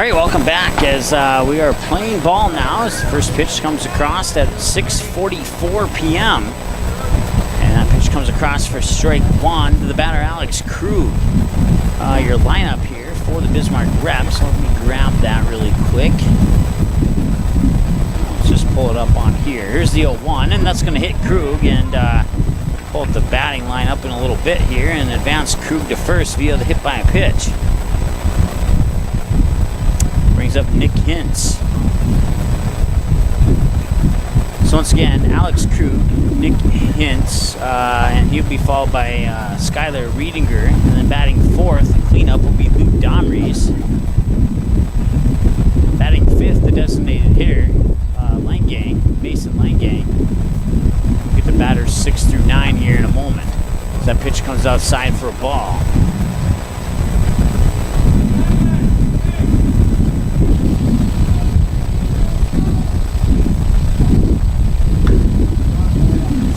right, welcome back as we are playing ball now. As the first pitch comes across at 6:44 p.m. And that pitch comes across for strike one to the batter, Alex Krug. Your lineup here for the Bismarck Reps. Let me grab that really quick. Let's just pull it up on here. Here's the 0-1, and that's going to hit Krug, and pull up the batting line up in a little bit here and advance Krug to first via the hit by a pitch. Brings up Nick Hintz. So once again, Alex Krug, Nick Hintz, and he'll be followed by Skylar Riedinger. And then batting fourth, the cleanup will be Luke Domries. Batting fifth, the designated hitter, Mason Langang. We'll get the batters 6 through 9 here in a moment. As that pitch comes outside for a ball.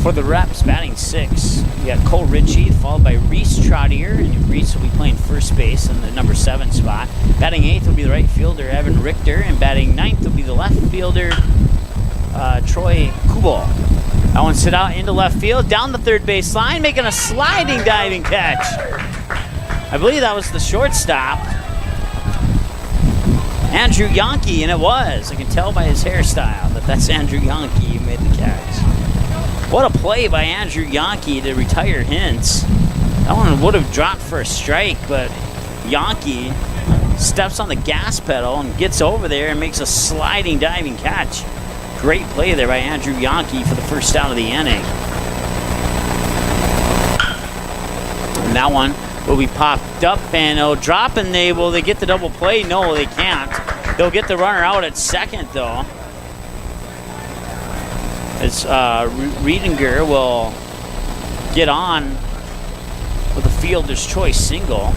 For the Reps, batting six, we got Cole Ritchie, followed by Reese Trottier, and Reese will be playing first base in the number 7 spot. Batting eighth will be the right fielder, Evan Richter, and batting ninth will be the left fielder, Troy Kubel. That one's hit out into left field, down the third base line, making a sliding diving catch. I believe that was the shortstop, Andrew Yonke, and it was. I can tell by his hairstyle that that's Andrew Yonke who made the catch. What a play by Andrew Yonke to retire Hintz. That one would have dropped for a strike, but Yonke steps on the gas pedal and gets over there and makes a sliding diving catch. Great play there by Andrew Yonke for the first out of the inning. And that one will be popped up and it'll drop, and will they get the double play? No, they can't. They'll get the runner out at second though. As Riedinger will get on with a fielder's choice single.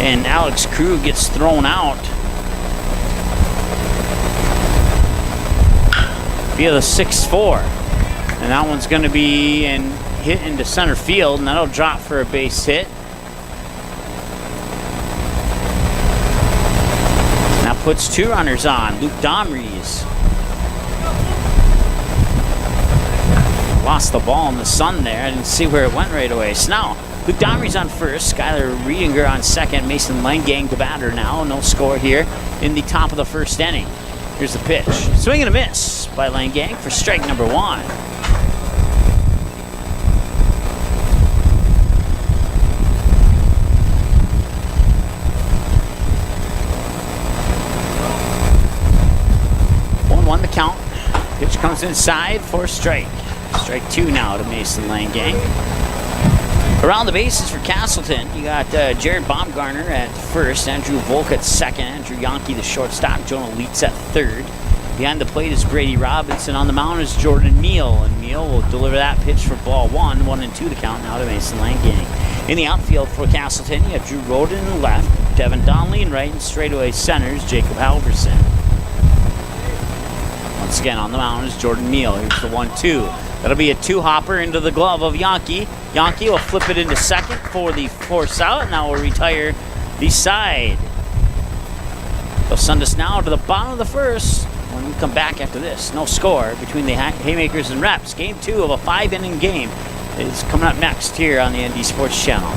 And Alex Krug gets thrown out via the 6-4. And that one's going to be hit into center field, and that'll drop for a base hit. Puts two runners on. Luke Domries lost the ball in the sun there. I didn't see where it went right away. So now Luke Domries on first, Skylar Riedinger on second, Mason Langang the batter now. No score here in the top of the first inning. Here's the pitch. Swing and a miss by Langang for strike number one. One the count. Pitch comes inside for a strike. Strike two now to Mason Langang. Around the bases for Casselton, you got Jared Baumgartner at first, Andrew Volk at second, Andrew Yonke the shortstop, Jonah Leitz at third. Behind the plate is Brady Robinson. On the mound is Jordan Neal, and Neal will deliver that pitch for ball one. 1-2 the count now to Mason Langang. In the outfield for Casselton, you have Drew Roden in left, Devin Donnelly in right, and straightaway centers Jacob Halverson. Once again on the mound is Jordan Neal. Here's the 1-2. That'll be a two-hopper into the glove of Yonke. Yonke will flip it into second for the force out, and that will retire the side. They'll send us now to the bottom of the first when we come back after this. No score between the Haymakers and Reps. Game 2 of a 5-inning game is coming up next here on the ND Sports Channel.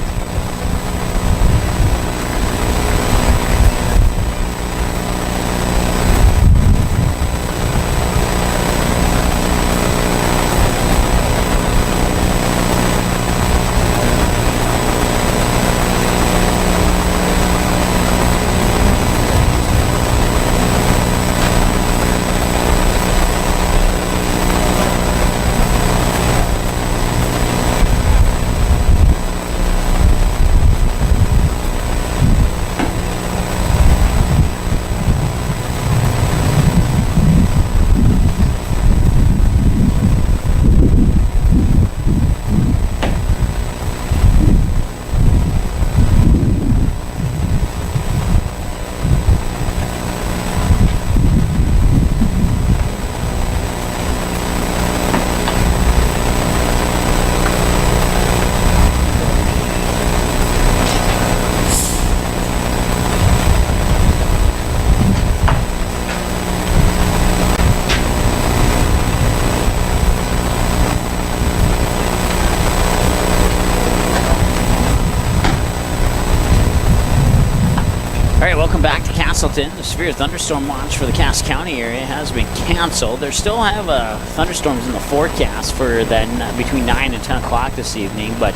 Casselton, the severe thunderstorm watch for the Cass County area has been canceled. There still have thunderstorms in the forecast for then between 9 and 10 o'clock this evening, but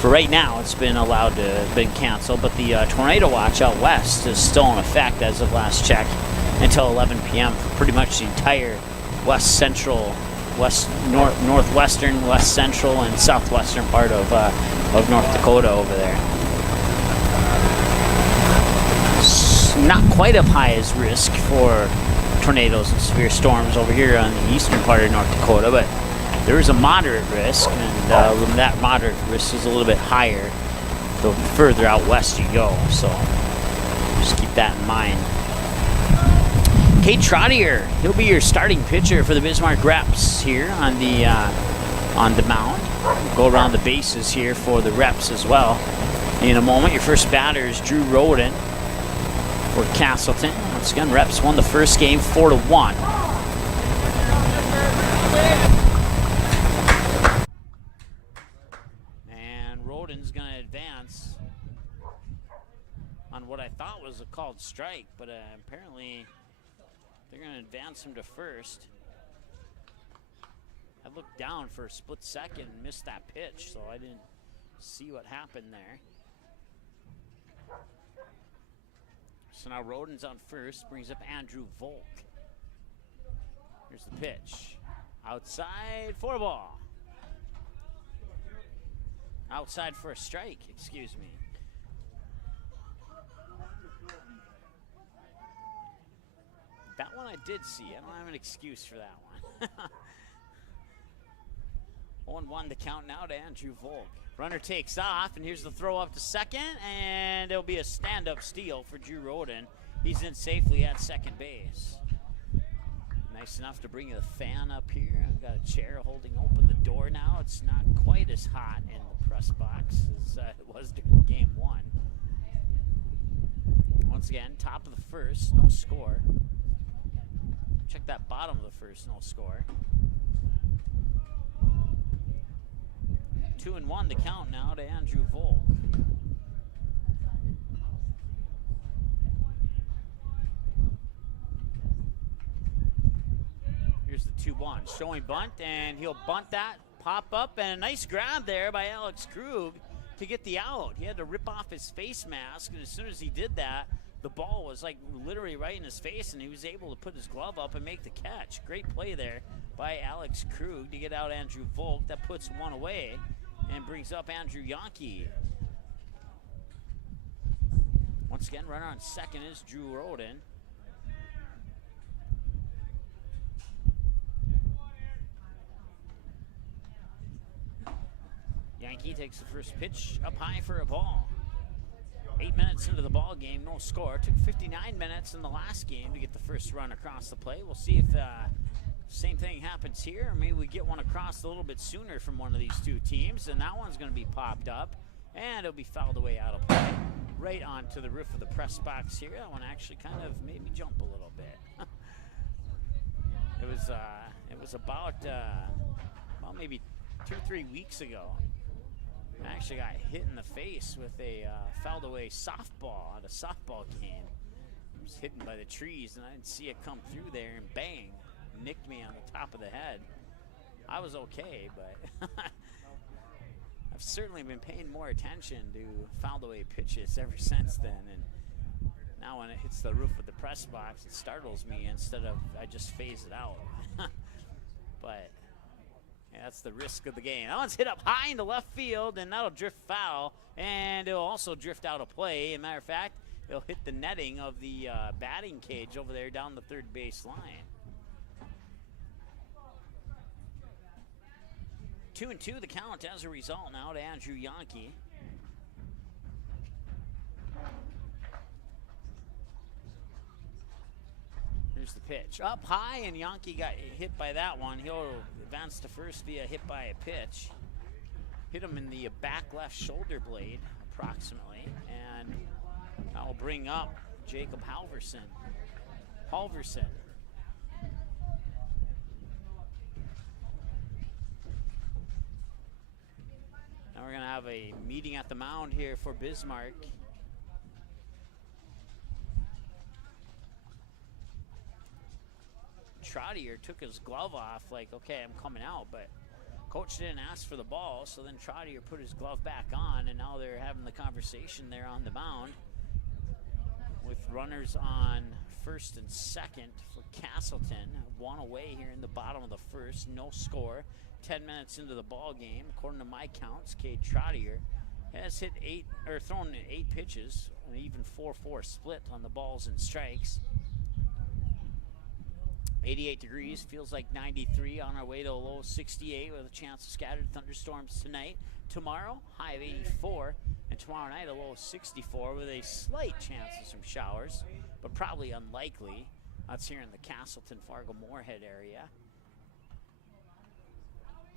for right now it's been allowed to been canceled. But the tornado watch out west is still in effect as of last check until 11 p.m. for pretty much the entire west central, northwestern, west central, and southwestern part of North Dakota over there. Not quite up high as risk for tornadoes and severe storms over here on the eastern part of North Dakota, but there is a moderate risk, and that moderate risk is a little bit higher the further out west you go, so just keep that in mind. Kate Trottier, he'll be your starting pitcher for the Bismarck Reps here on the mound. We'll go around the bases here for the Reps as well in a moment. Your first batter is Drew Roden for Casselton. Once again, Reps won the first game 4-1. And Roden's going to advance on what I thought was a called strike, but apparently they're going to advance him to first. I looked down for a split second and missed that pitch, so I didn't see what happened there. So now Roden's on first, brings up Andrew Volk. Here's the pitch. Outside for a ball. Outside for a strike, excuse me. That one I did see. I don't have an excuse for that one. 1-1 the count now to Andrew Volk. Runner takes off, and here's the throw up to second, and it'll be a stand-up steal for Drew Roden. He's in safely at second base. Nice enough to bring the fan up here. I've got a chair holding open the door now. It's not quite as hot in the press box as it was during game one. Once again, top of the first, no score. Check that bottom of the first, no score. 2-1 the count now to Andrew Volk. Here's the 2-1. Showing bunt, and he'll bunt that, pop up, and a nice grab there by Alex Krug to get the out. He had to rip off his face mask, and as soon as he did that, the ball was like literally right in his face, and he was able to put his glove up and make the catch. Great play there by Alex Krug to get out Andrew Volk. That puts one away and brings up Andrew Yonke. Once again, runner on second is Drew Roden. Yankee takes the first pitch up high for a ball. 8 minutes into the ball game, no score. Took 59 minutes in the last game to get the first run across the plate. We'll see if same thing happens here, or maybe we get one across a little bit sooner from one of these two teams, and that one's going to be popped up, and it'll be fouled away out of play. Right onto the roof of the press box here. That one actually kind of made me jump a little bit. It was about maybe 2-3 weeks ago. I actually got hit in the face with a fouled away softball at a softball game. It was hidden by the trees, and I didn't see it come through there, and bang, nicked me on the top of the head. I was okay, but I've certainly been paying more attention to fouled away pitches ever since then, and now when it hits the roof of the press box, it startles me instead of I just phase it out. But yeah, that's the risk of the game. That one's hit up high into left field, and that'll drift foul, and it'll also drift out of play. As a matter of fact, it'll hit the netting of the batting cage over there down the third base line. 2-2 the count as a result now to Andrew Yonke. Here's the pitch. Up high, and Yonke got hit by that one. He'll advance to first via hit by a pitch. Hit him in the back left shoulder blade, approximately. And that will bring up Jacob Halverson. Now we're going to have a meeting at the mound here for Bismarck. Trottier took his glove off like, okay, I'm coming out, but coach didn't ask for the ball, so then Trottier put his glove back on, and now they're having the conversation there on the mound with runners on first and second for Casselton. One away here in the bottom of the first, no score. 10 minutes into the ball game, according to my counts, Cade Trottier has thrown 8 pitches, an even 4-4 split on the balls and strikes. 88 degrees, feels like 93, on our way to a low 68 with a chance of scattered thunderstorms tonight. Tomorrow, high of 84, and tomorrow night a low 64 with a slight chance of some showers, but probably unlikely. That's here in the Casselton, Fargo-Moorhead area.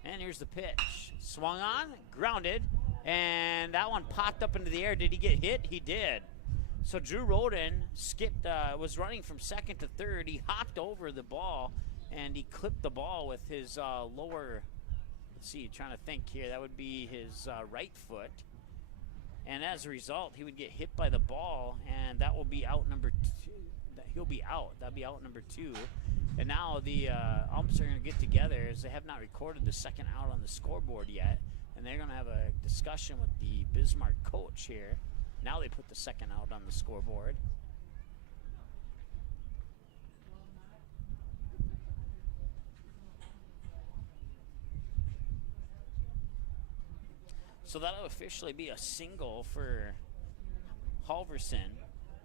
And here's the pitch. Swung on, grounded, and that one popped up into the air. Did he get hit? He did. So Drew Roden was running from second to third. He hopped over the ball, and he clipped the ball with his lower, let's see, trying to think here, that would be his right foot. And as a result, he would get hit by the ball, and that will be out number 2. He'll be out. That'll be out number 2. And now the umps are going to get together, as they have not recorded the second out on the scoreboard yet, and they're going to have a discussion with the Bismarck coach here. Now they put the second out on the scoreboard. So that'll officially be a single for Halverson,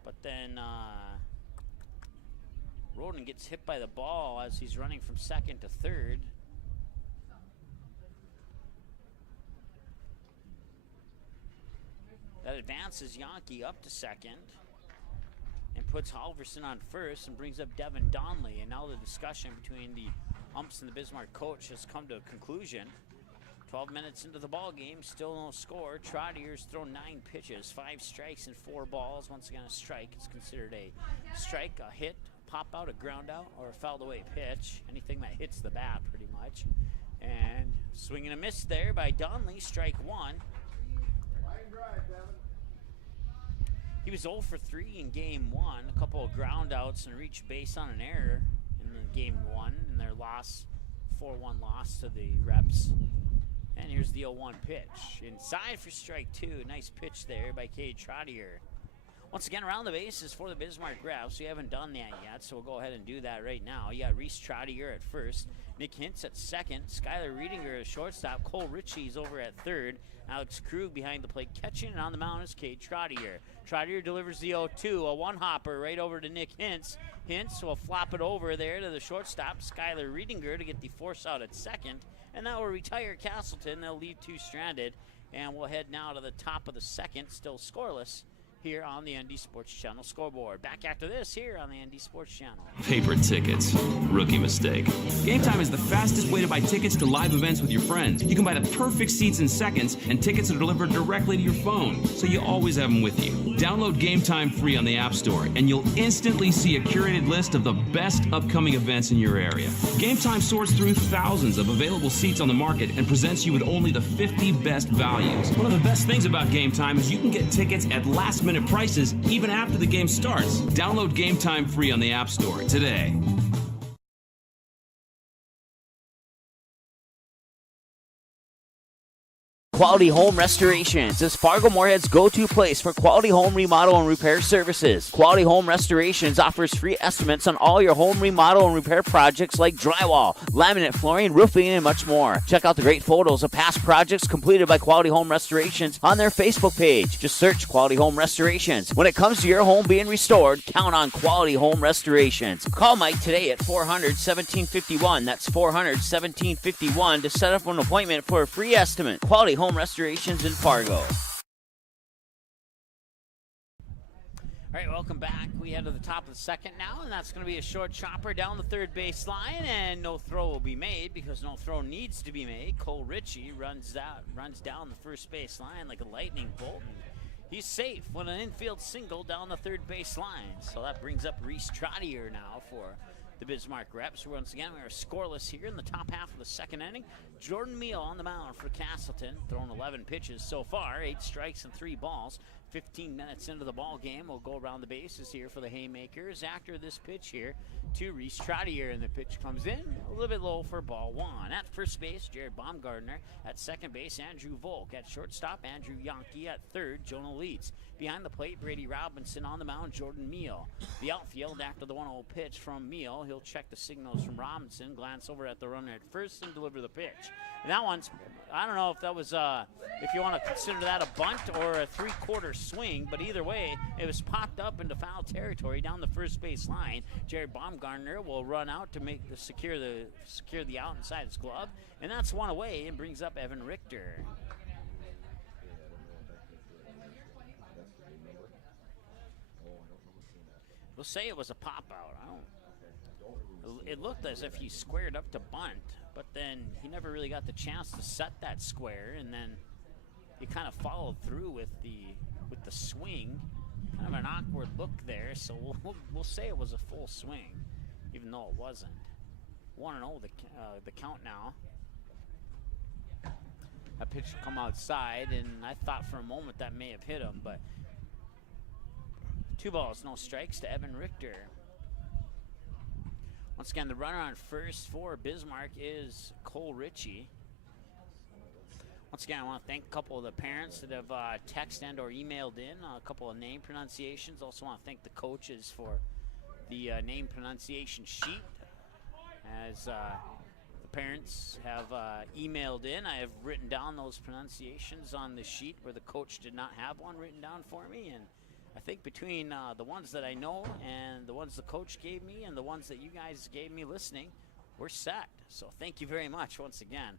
but then Roden gets hit by the ball as he's running from second to third. That advances Yankee up to second and puts Halverson on first and brings up Devin Donnelly. And now the discussion between the umps and the Bismarck coach has come to a conclusion. 12 minutes into the ball game, still no score. Trottier's thrown 9 pitches, 5 strikes and 4 balls. Once again, a strike is considered a strike, a hit, pop out, a ground out, or a fouled away pitch. Anything that hits the bat, pretty much. And swing and a miss there by Donnelly, strike 1. He was 0 for 3 in game 1, a couple of ground outs and reached base on an error in game 1 in their 4-1 loss to the Reps. And here's the 0-1 pitch. Inside for strike 2. Nice pitch there by Cade Trottier. Once again, around the bases for the Bismarck Reps. We haven't done that yet, so we'll go ahead and do that right now. You got Reese Trottier at first, Nick Hintz at second, Skylar Riedinger at shortstop, Cole Ritchie's over at third, Alex Krug behind the plate catching, and on the mound is Cade Trottier. Trottier delivers the 0-2, a one-hopper right over to Nick Hintz. Hintz will flop it over there to the shortstop, Skylar Riedinger, to get the force out at second, and that will retire Casselton. They'll leave 2 stranded, and we'll head now to the top of the second, still scoreless, here on the ND Sports Channel scoreboard. Back after this here on the ND Sports Channel. Paper tickets. Rookie mistake. Game Time is the fastest way to buy tickets to live events with your friends. You can buy the perfect seats in seconds, and tickets are delivered directly to your phone, so you always have them with you. Download Game Time free on the App Store, and you'll instantly see a curated list of the best upcoming events in your area. Game Time sorts through thousands of available seats on the market and presents you with only the 50 best values. One of the best things about Game Time is you can get tickets at last-minute prices even after the game starts. Download Game Time free on the App Store today. Quality Home Restorations is Fargo-Moorhead's go-to place for quality home remodel and repair services. Quality Home Restorations offers free estimates on all your home remodel and repair projects like drywall, laminate flooring, roofing, and much more. Check out the great photos of past projects completed by Quality Home Restorations on their Facebook page. Just search Quality Home Restorations. When it comes to your home being restored, count on Quality Home Restorations. Call Mike today at 400-1751. That's 400-1751 to set up an appointment for a free estimate. Quality Home Restorations in Fargo. All right, welcome back. We head to the top of the second now, and that's going to be a short chopper down the third base line, and no throw will be made because no throw needs to be made. Cole Ritchie runs down the first base line like a lightning bolt. He's safe with an infield single down the third base line. So that brings up Reese Trottier now for the Bismarck Reps. Once again, we are scoreless here in the top half of the second inning. Jordan Meal on the mound for Casselton, thrown 11 pitches so far, 8 strikes and 3 balls. 15 minutes into the ball game, we'll go around the bases here for the Haymakers. After this pitch here, to Reese Trottier, and the pitch comes in a little bit low for ball one. At first base, Jared Baumgartner. At second base, Andrew Volk. At shortstop, Andrew Yonke. At third, Jonah Leeds. Behind the plate, Brady Robinson. On the mound, Jordan Meal. The outfield, after the 1-0 pitch from Meal, he'll check the signals from Robinson, glance over at the runner at first, and deliver the pitch. And that one's, I don't know if that was, if you want to consider that a bunt or a three-quarter swing, but either way, it was popped up into foul territory down the first base line. Jared Baumgartner will run out to secure the out inside his glove, and that's one away and brings up Evan Richter. We'll say it was a pop out. It looked as if he squared up to bunt, but then he never really got the chance to set that square, and then he kind of followed through with the swing. Kind of an awkward look there, so we'll say it was a full swing, even though it wasn't. 1-0 the count now. That pitch come outside, and I thought for a moment that may have hit him, but 2 balls, no strikes to Evan Richter. Once again, the runner on first for Bismarck is Cole Ritchie. Once again, I want to thank a couple of the parents that have texted and or emailed in a couple of name pronunciations. Also want to thank the coaches for the name pronunciation sheet. As the parents have emailed in, I have written down those pronunciations on the sheet where the coach did not have one written down for me. And I think between the ones that I know and the ones the coach gave me and the ones that you guys gave me listening, we're set. So thank you very much once again.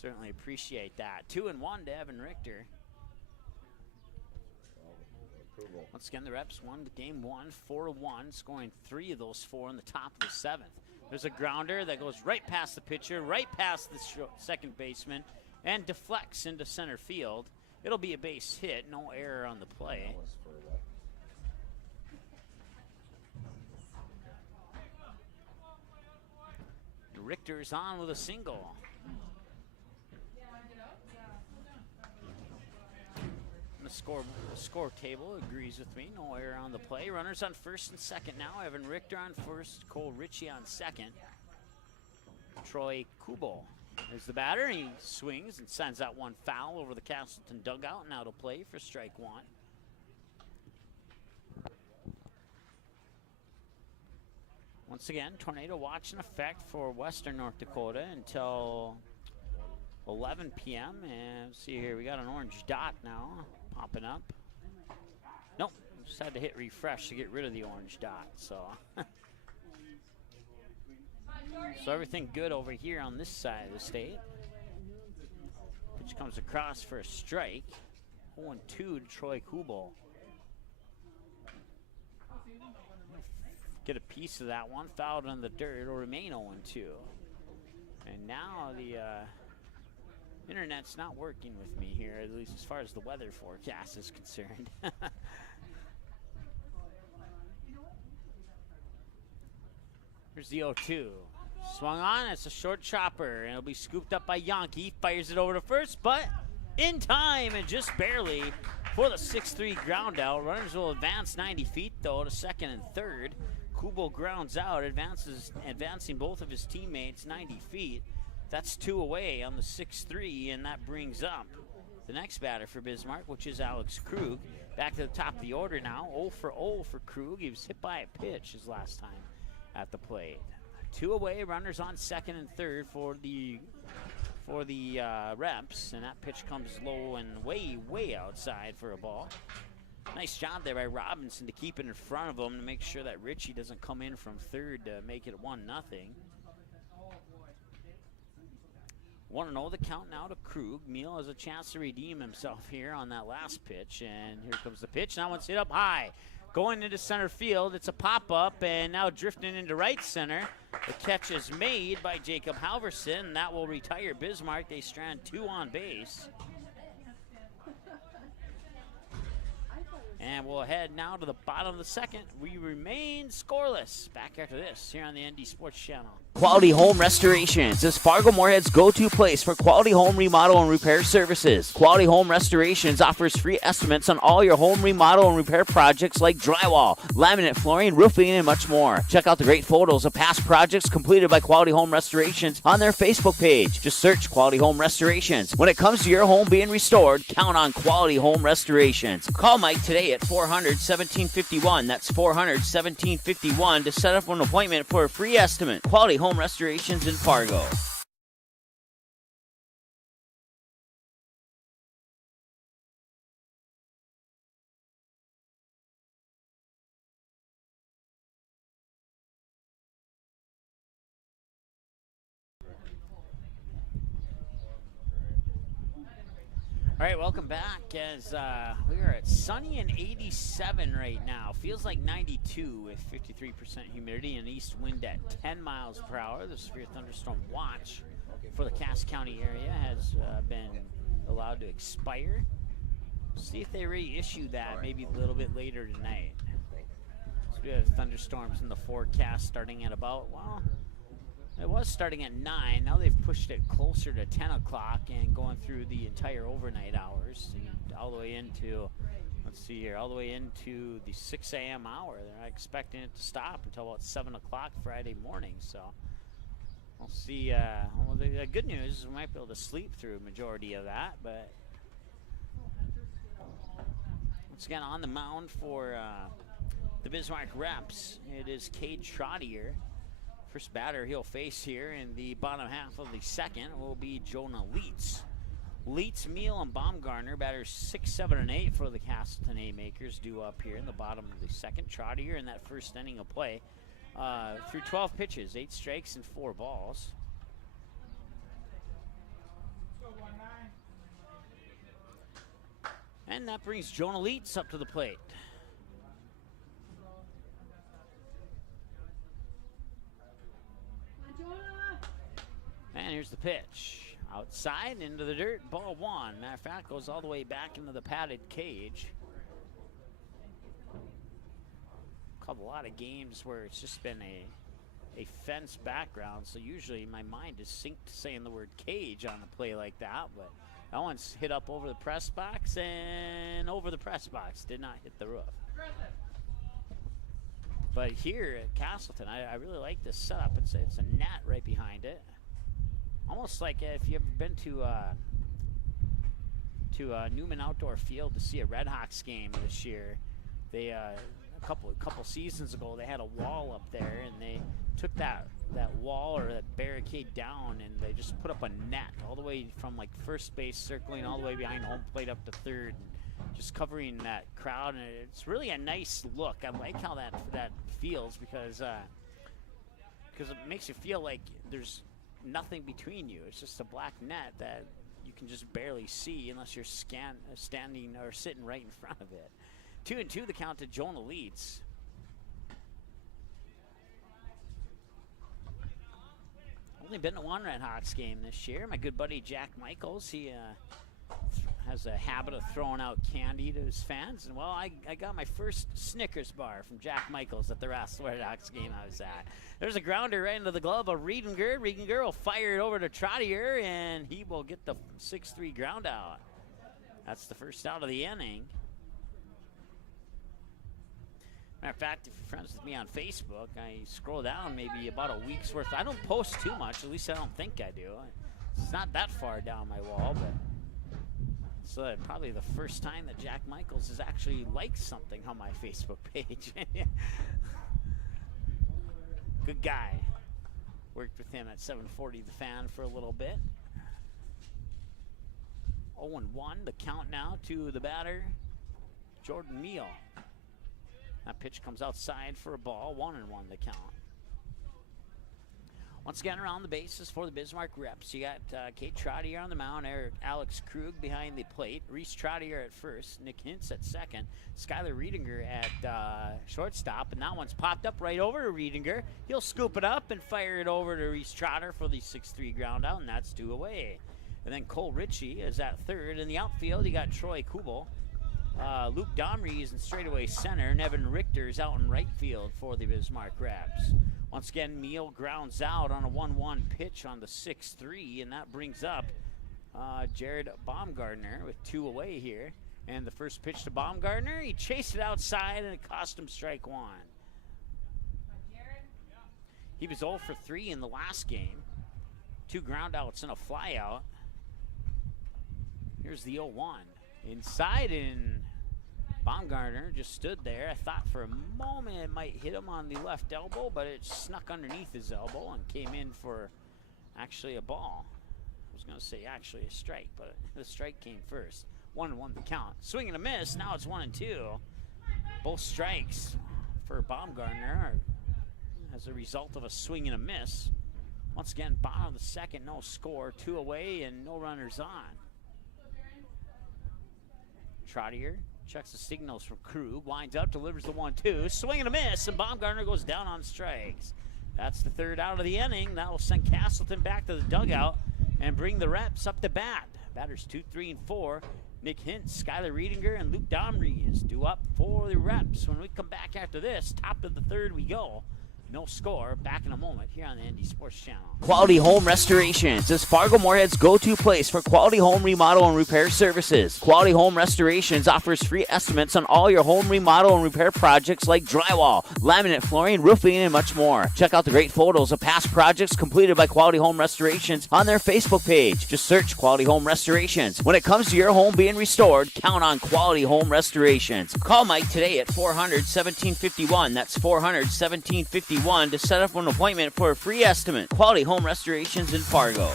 Certainly appreciate that. 2-1 to Evan Richter. Once again, the Reps won game 1, 4-1, scoring 3 of those 4 in the top of the 7th. There's a grounder that goes right past the pitcher, right past the second baseman, and deflects into center field. It'll be a base hit, no error on the play. Richter's on with a single. And the score table agrees with me. No error on the play. Runners on first and second now. Evan Richter on first. Cole Ritchie on second. Troy Kubel is the batter. He swings and sends out one foul over the Casselton dugout. Now to play for strike one. Once again, tornado watch in effect for western North Dakota until 11 p.m. And see here, we got an orange dot now popping up. Nope, just had to hit refresh to get rid of the orange dot. So, so everything good over here on this side of the state. Pitch comes across for a strike. 0-2 to Troy Kubel. Get a piece of that one, fouled in the dirt. It'll remain 0-2. And now the internet's not working with me here, at least as far as the weather forecast is concerned. Here's the 0-2. Swung on, it's a short chopper, and it'll be scooped up by Yonke. Fires it over to first, but in time and just barely for the 6-3 ground out. Runners will advance 90 feet, though, to second and third. Kubel grounds out, advancing both of his teammates 90 feet. That's 2 away on the 6-3, and that brings up the next batter for Bismarck, which is Alex Krug. Back to the top of the order now. 0-0 for Krug. He was hit by a pitch his last time at the plate. 2 away, runners on second and third for the Reps, and that pitch comes low and way outside for a ball. Nice job there by Robinson to keep it in front of him to make sure that Ritchie doesn't come in from third to make it 1-0. 1-0 the count now to Krug. Meal has a chance to redeem himself here on that last pitch, and here comes the pitch. That one's hit up high. Going into center field, it's a pop-up, and now drifting into right center. The catch is made by Jacob Halverson, and that will retire Bismarck. They strand 2 on base. And we'll head now to the bottom of the second. We remain scoreless. Back after this here on the ND Sports Channel. Quality Home Restorations is Fargo Moorhead's go-to place for quality home remodel and repair services. Quality Home Restorations offers free estimates on all your home remodel and repair projects like drywall, laminate flooring, roofing, and much more. Check out the great photos of past projects completed by Quality Home Restorations on their Facebook page. Just search Quality Home Restorations. When it comes to your home being restored, count on Quality Home Restorations. Call Mike today at 400-1751. That's 400-1751 to set up an appointment for a free estimate. Quality Home Restorations in Fargo. All right, welcome back as we are at sunny and 87 right now. Feels like 92 with 53% humidity and east wind at 10 miles per hour. The severe thunderstorm watch for the Cass County area has been allowed to expire. See if they reissue that maybe a little bit later tonight. So we have thunderstorms in the forecast starting at about, well, it was starting at 9. Now they've pushed it closer to 10 o'clock and going through the entire overnight hours and all the way into, let's see here, all the way into the 6 a.m. hour. They're not expecting it to stop until about 7 o'clock Friday morning. So we'll see. Well, the good news is we might be able to sleep through a majority of that. But once again, on the mound for the Bismarck Reps, it is Cade Trottier. First batter he'll face here in the bottom half of the second will be Jonah Leitz. Leitz, Meal, and Baumgartner, batters 6, 7, and 8 for the Casselton Haymakers, due up here in the bottom of the second. Trottier in that first inning of play through 12 pitches, 8 strikes and 4 balls. And that brings Jonah Leitz up to the plate. And here's the pitch. Outside, into the dirt, ball 1. Matter of fact, goes all the way back into the padded cage. Called a lot of games where it's just been a fence background, so usually my mind is synced to saying the word cage on a play like that, but that one's hit up over the press box and over the press box. Did not hit the roof. But here at Casselton, I really like this setup. It's a net right behind it. Almost like if you've ever been to Newman Outdoor Field to see a Red Hawks game this year. They a couple seasons ago they had a wall up there, and they took that wall or that barricade down, and they just put up a net all the way from like first base, circling all the way behind home plate up to third, and just covering that crowd. And it's really a nice look. I like how that feels because it makes you feel like there's nothing between you. It's just a black net that you can just barely see unless you're standing or sitting right in front of it. 2-2 the count to Jonah Leitz. Only been to one Red Hawks game this year. My good buddy Jack Michaels, he has a habit of throwing out candy to his fans. And, well, I got my first Snickers bar from Jack Michaels at the last Red Hawks game I was at. There's a grounder right into the glove of Riedinger. Riedinger will fire it over to Trottier, and he will get the 6-3 ground out. That's the first out of the inning. Matter of fact, if you're friends with me on Facebook, I scroll down maybe about a week's worth. I don't post too much, at least I don't think I do. It's not that far down my wall, but it's probably the first time that Jack Michaels has actually liked something on my Facebook page. Good guy. Worked with him at 740 The Fan for a little bit. 0-1, the count now to the batter, Jordan Meal. That pitch comes outside for a ball. 1-1 the count. Once again, around the bases for the Bismarck Reps, you got Kate Trottier on the mound, Alex Krug behind the plate, Reese Trottier at first, Nick Hintz at second, Skylar Riedinger at shortstop, and that one's popped up right over to Riedinger. He'll scoop it up and fire it over to Reese Trotter for the 6-3 ground out, and that's 2 away. And then Cole Ritchie is at third. In the outfield, you got Troy Kubel. Luke Domry is in straightaway center. Nevin Richter's out in right field for the Bismarck Rebs. Once again, Meal grounds out on a 1-1 pitch on the 6-3, and that brings up Jared Baumgartner with 2 away here. And the first pitch to Baumgartner, he chased it outside, and it cost him strike 1. He was 0 for 3 in the last game. 2 ground outs and a fly out. Here's the 0-1. Inside, and Baumgartner just stood there. I thought for a moment it might hit him on the left elbow, but it snuck underneath his elbow and came in for actually a ball. I was going to say actually a strike, but the strike came first. 1-1 the count. Swing and a miss. Now it's 1-2. Both strikes for Baumgartner are as a result of a swing and a miss. Once again, bottom of the second, no score. 2 away and no runners on. Trottier checks the signals from Crew, winds up, delivers the 1-2, swing and a miss, and Baumgartner goes down on strikes. That's the 3rd out of the inning. That will send Casselton back to the dugout and bring the Reps up to bat. Batters 2, 3, and 4. Nick Hintz, Skylar Riedinger, and Luke Domry is due up for the Reps. When we come back after this, top of the 3rd we go. No score. Back in a moment here on the ND Sports Channel. Quality Home Restorations is Fargo Moorhead's go-to place for quality home remodel and repair services. Quality Home Restorations offers free estimates on all your home remodel and repair projects like drywall, laminate flooring, roofing, and much more. Check out the great photos of past projects completed by Quality Home Restorations on their Facebook page. Just search Quality Home Restorations. When it comes to your home being restored, count on Quality Home Restorations. Call Mike today at 400-1751. That's 400-1751 to set up an appointment for a free estimate. Quality Home Restorations in Fargo.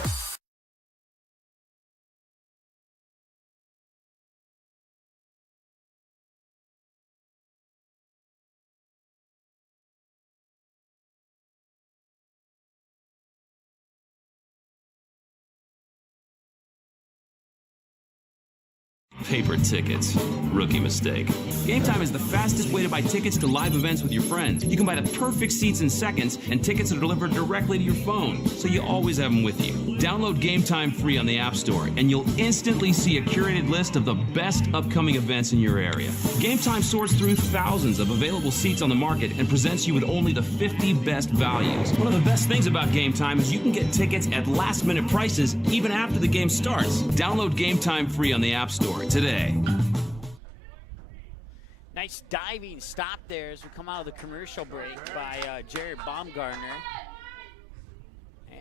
Paper tickets. Rookie mistake. Game Time is the fastest way to buy tickets to live events with your friends. You can buy the perfect seats in seconds, and tickets are delivered directly to your phone, so you always have them with you. Download Game Time free on the App Store, and you'll instantly see a curated list of the best upcoming events in your area. Game Time sorts through thousands of available seats on the market and presents you with only the 50 best values. One of the best things about Game Time is you can get tickets at last-minute prices even after the game starts. Download Game Time free on the App Store today. Nice diving stop there as we come out of the commercial break by Jared Baumgartner.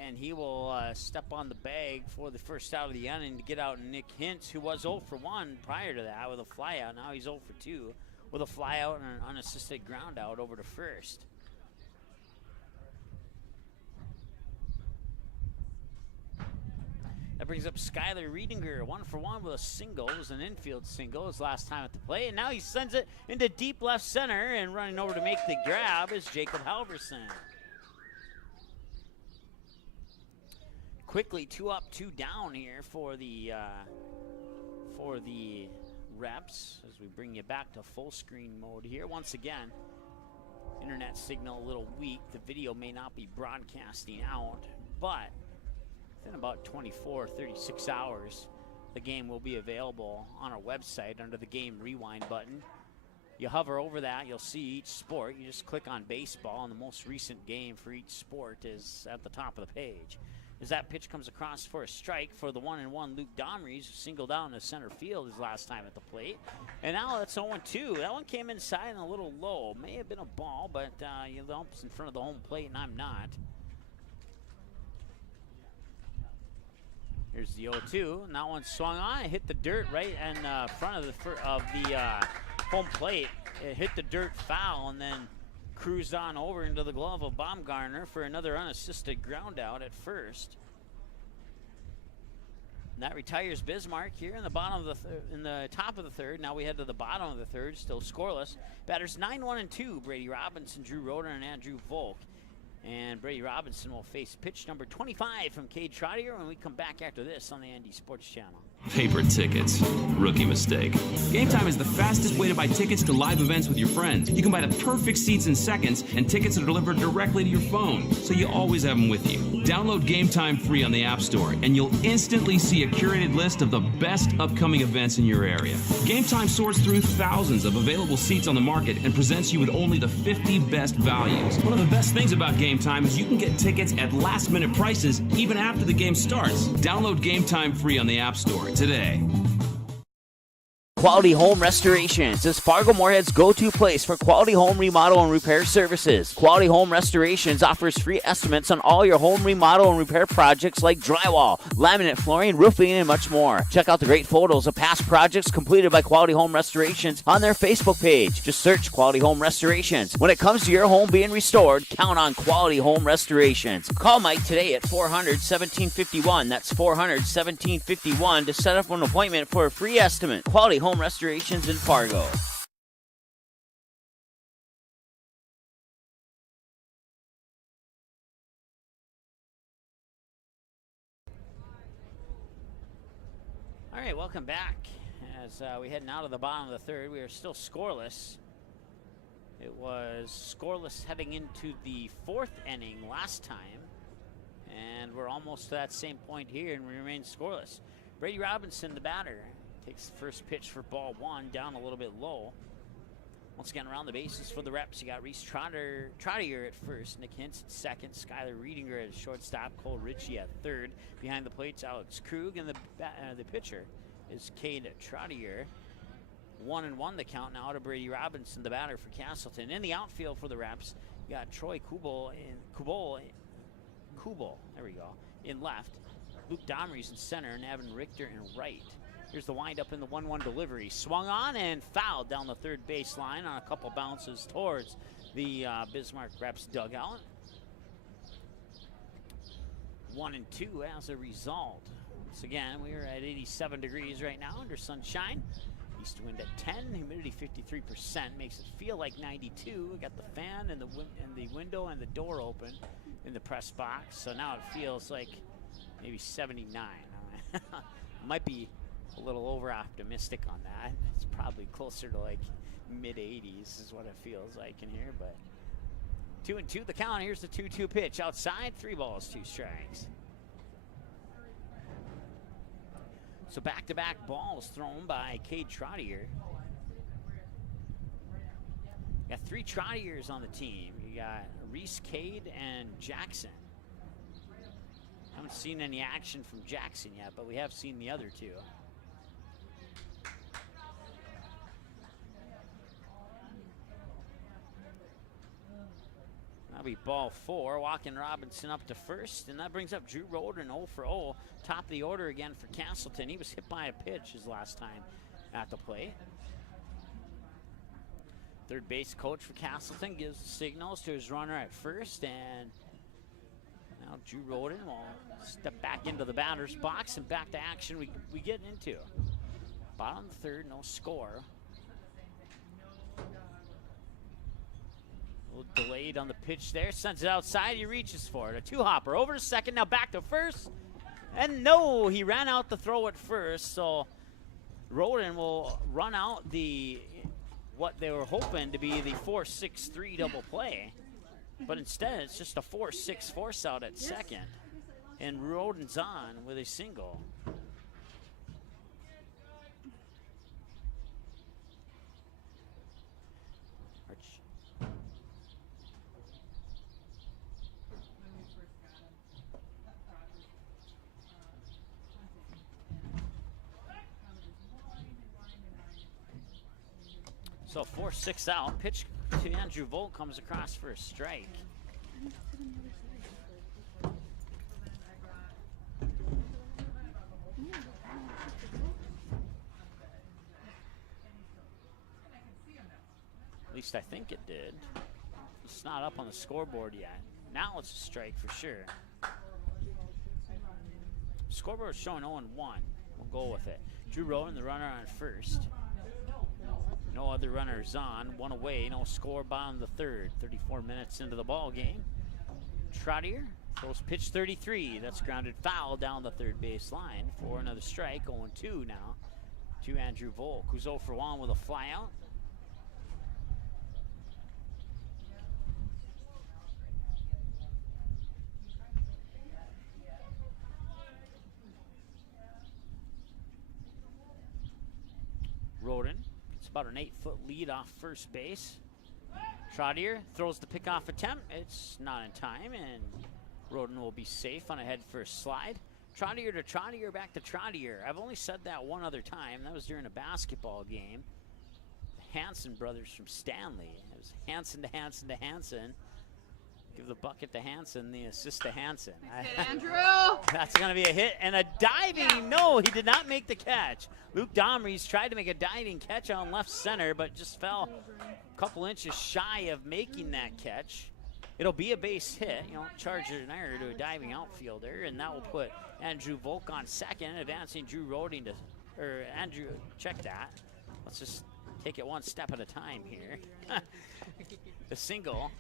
And he will step on the bag for the first out of the inning to get out Nick Hintz, who was 0 for 1 prior to that with a fly out. Now he's 0 for 2 with a fly out and an unassisted ground out over to first. That brings up Skylar Riedinger, 1 for 1 with a single. It was an infield single his last time at the plate. And now he sends it into deep left center, and running over to make the grab is Jacob Halverson. Quickly, 2 up, 2 down here for the Reps as we bring you back to full screen mode here. Once again, internet signal a little weak. The video may not be broadcasting out, but in about 24, 36 hours, the game will be available on our website under the Game Rewind button. You hover over that, you'll see each sport. You just click on baseball, and the most recent game for each sport is at the top of the page. As that pitch comes across for a strike for the 1-1 Luke Domries, who singled out in the center field his last time at the plate. And now that's 0-2. That one came inside and a little low. May have been a ball, but you know, it's in front of the home plate, and I'm not. Here's the 0-2, and that one swung on. It hit the dirt right in front of the home plate. It hit the dirt foul and then cruised on over into the glove of Baumgartner for another unassisted ground out at first. And that retires Bismarck here in the bottom of the top of the 3rd. Now we head to the bottom of the 3rd, still scoreless. Batters 9-1 and 2. Brady Robinson, Drew Roder, and Andrew Volk. And Brady Robinson will face pitch number 25 from Cade Trottier when we come back after this on the Andy Sports Channel. Paper tickets. Rookie mistake. Game Time is the fastest way to buy tickets to live events with your friends. You can buy the perfect seats in seconds, and tickets are delivered directly to your phone, so you always have them with you. Download Game Time free on the App Store, and you'll instantly see a curated list of the best upcoming events in your area. Game Time sorts through thousands of available seats on the market and presents you with only the 50 best values. One of the best things about Game Time is you can get tickets at last-minute prices even after the game starts. Download Game Time free on the App Store today. Quality Home Restorations is Fargo Moorhead's go-to place for quality home remodel and repair services. Quality Home Restorations offers free estimates on all your home remodel and repair projects like drywall, laminate flooring, roofing, and much more. Check out the great photos of past projects completed by Quality Home Restorations on their Facebook page. Just search Quality Home Restorations. When it comes to your home being restored, count on Quality Home Restorations. Call Mike today at 400-1751. That's 400-1751 to set up an appointment for a free estimate. Quality Home Restorations in Fargo. All right, welcome back. As we head now to the bottom of the third, we are still scoreless. It was scoreless heading into the fourth inning last time, and we're almost to that same point here, and we remain scoreless. Brady Robinson, the batter, takes the first pitch for ball one, down a little bit low. Once again, around the bases for the Reps, you got Reese Trottier at first, Nick Hintz at second, Skylar Riedinger at shortstop, Cole Ritchie at third. Behind the plates, Alex Krug, and the pitcher is Cade Trottier. 1-1 the count now to Brady Robinson, the batter for Casselton. In the outfield for the Reps, you got Troy Kubel, there we go, in left. Luke Domrey's in center, and Evan Richter in right. Here's the windup in the 1-1 delivery. Swung on and fouled down the third baseline on a couple bounces towards the Bismarck Reps dugout. 1-2 as a result. Once again, we are at 87 degrees right now under sunshine. East wind at 10, humidity 53%, makes it feel like 92. We got the fan and the window and the door open in the press box, so now it feels like maybe 79. Might be a little over optimistic on that. It's probably closer to like mid 80s is what it feels like in here, but 2-2 the count. Here's the 2-2 pitch outside, 3 balls, 2 strikes. So back-to-back balls thrown by Cade Trottier. You got 3 Trottiers on the team. You got Reese, Cade, and Jackson. Haven't seen any action from Jackson yet, but we have seen the other 2. That'll be ball 4. Walking Robinson up to first, and that brings up Drew Roden 0 for 0. Top of the order again for Casselton. He was hit by a pitch his last time at the plate. Third base coach for Casselton gives the signals to his runner at first, and now Drew Roden will step back into the batter's box, and back to action we get into. Bottom of the third, no score. A little delayed on the pitch there, sends it outside, he reaches for it. A 2-hopper over to second, now back to first. And no, he ran out the throw at first, so Roden will run out what they were hoping to be the 4-6-3 double play. But instead, it's just a 4-6 force out at second. And Roden's on with a single. So 4-6 out. Pitch to Andrew Volt comes across for a strike. At least I think it did. It's not up on the scoreboard yet. Now it's a strike for sure. Scoreboard is showing 0-1. We'll go with it. Drew Roden, the runner on first. No other runners on. One away. No score, bottom of the third. 34 minutes into the ball game. Trottier throws pitch 33. That's grounded foul down the third base line for another strike. 0-2 now to Andrew Volk, who's 0 for 1 with a fly out. Roden, it's about an 8-foot lead off first base. Trottier throws the pickoff attempt. It's not in time, and Roden will be safe on a head-first slide. Trottier to Trottier, back to Trottier. I've only said that one other time. That was during a basketball game. The Hansen brothers from Stanley. It was Hansen to Hansen to Hansen. Give the bucket to Hansen, the assist to Hansen. Hit, Andrew! That's going to be a hit and a diving. Yeah. No, he did not make the catch. Luke Domries tried to make a diving catch on left center, but just fell a couple inches shy of making that catch. It'll be a base hit. You know, charge an error to a diving outfielder, and that will put Andrew Volk on second, advancing Drew Roden to, or Andrew, check that. Let's just take it one step at a time here. The single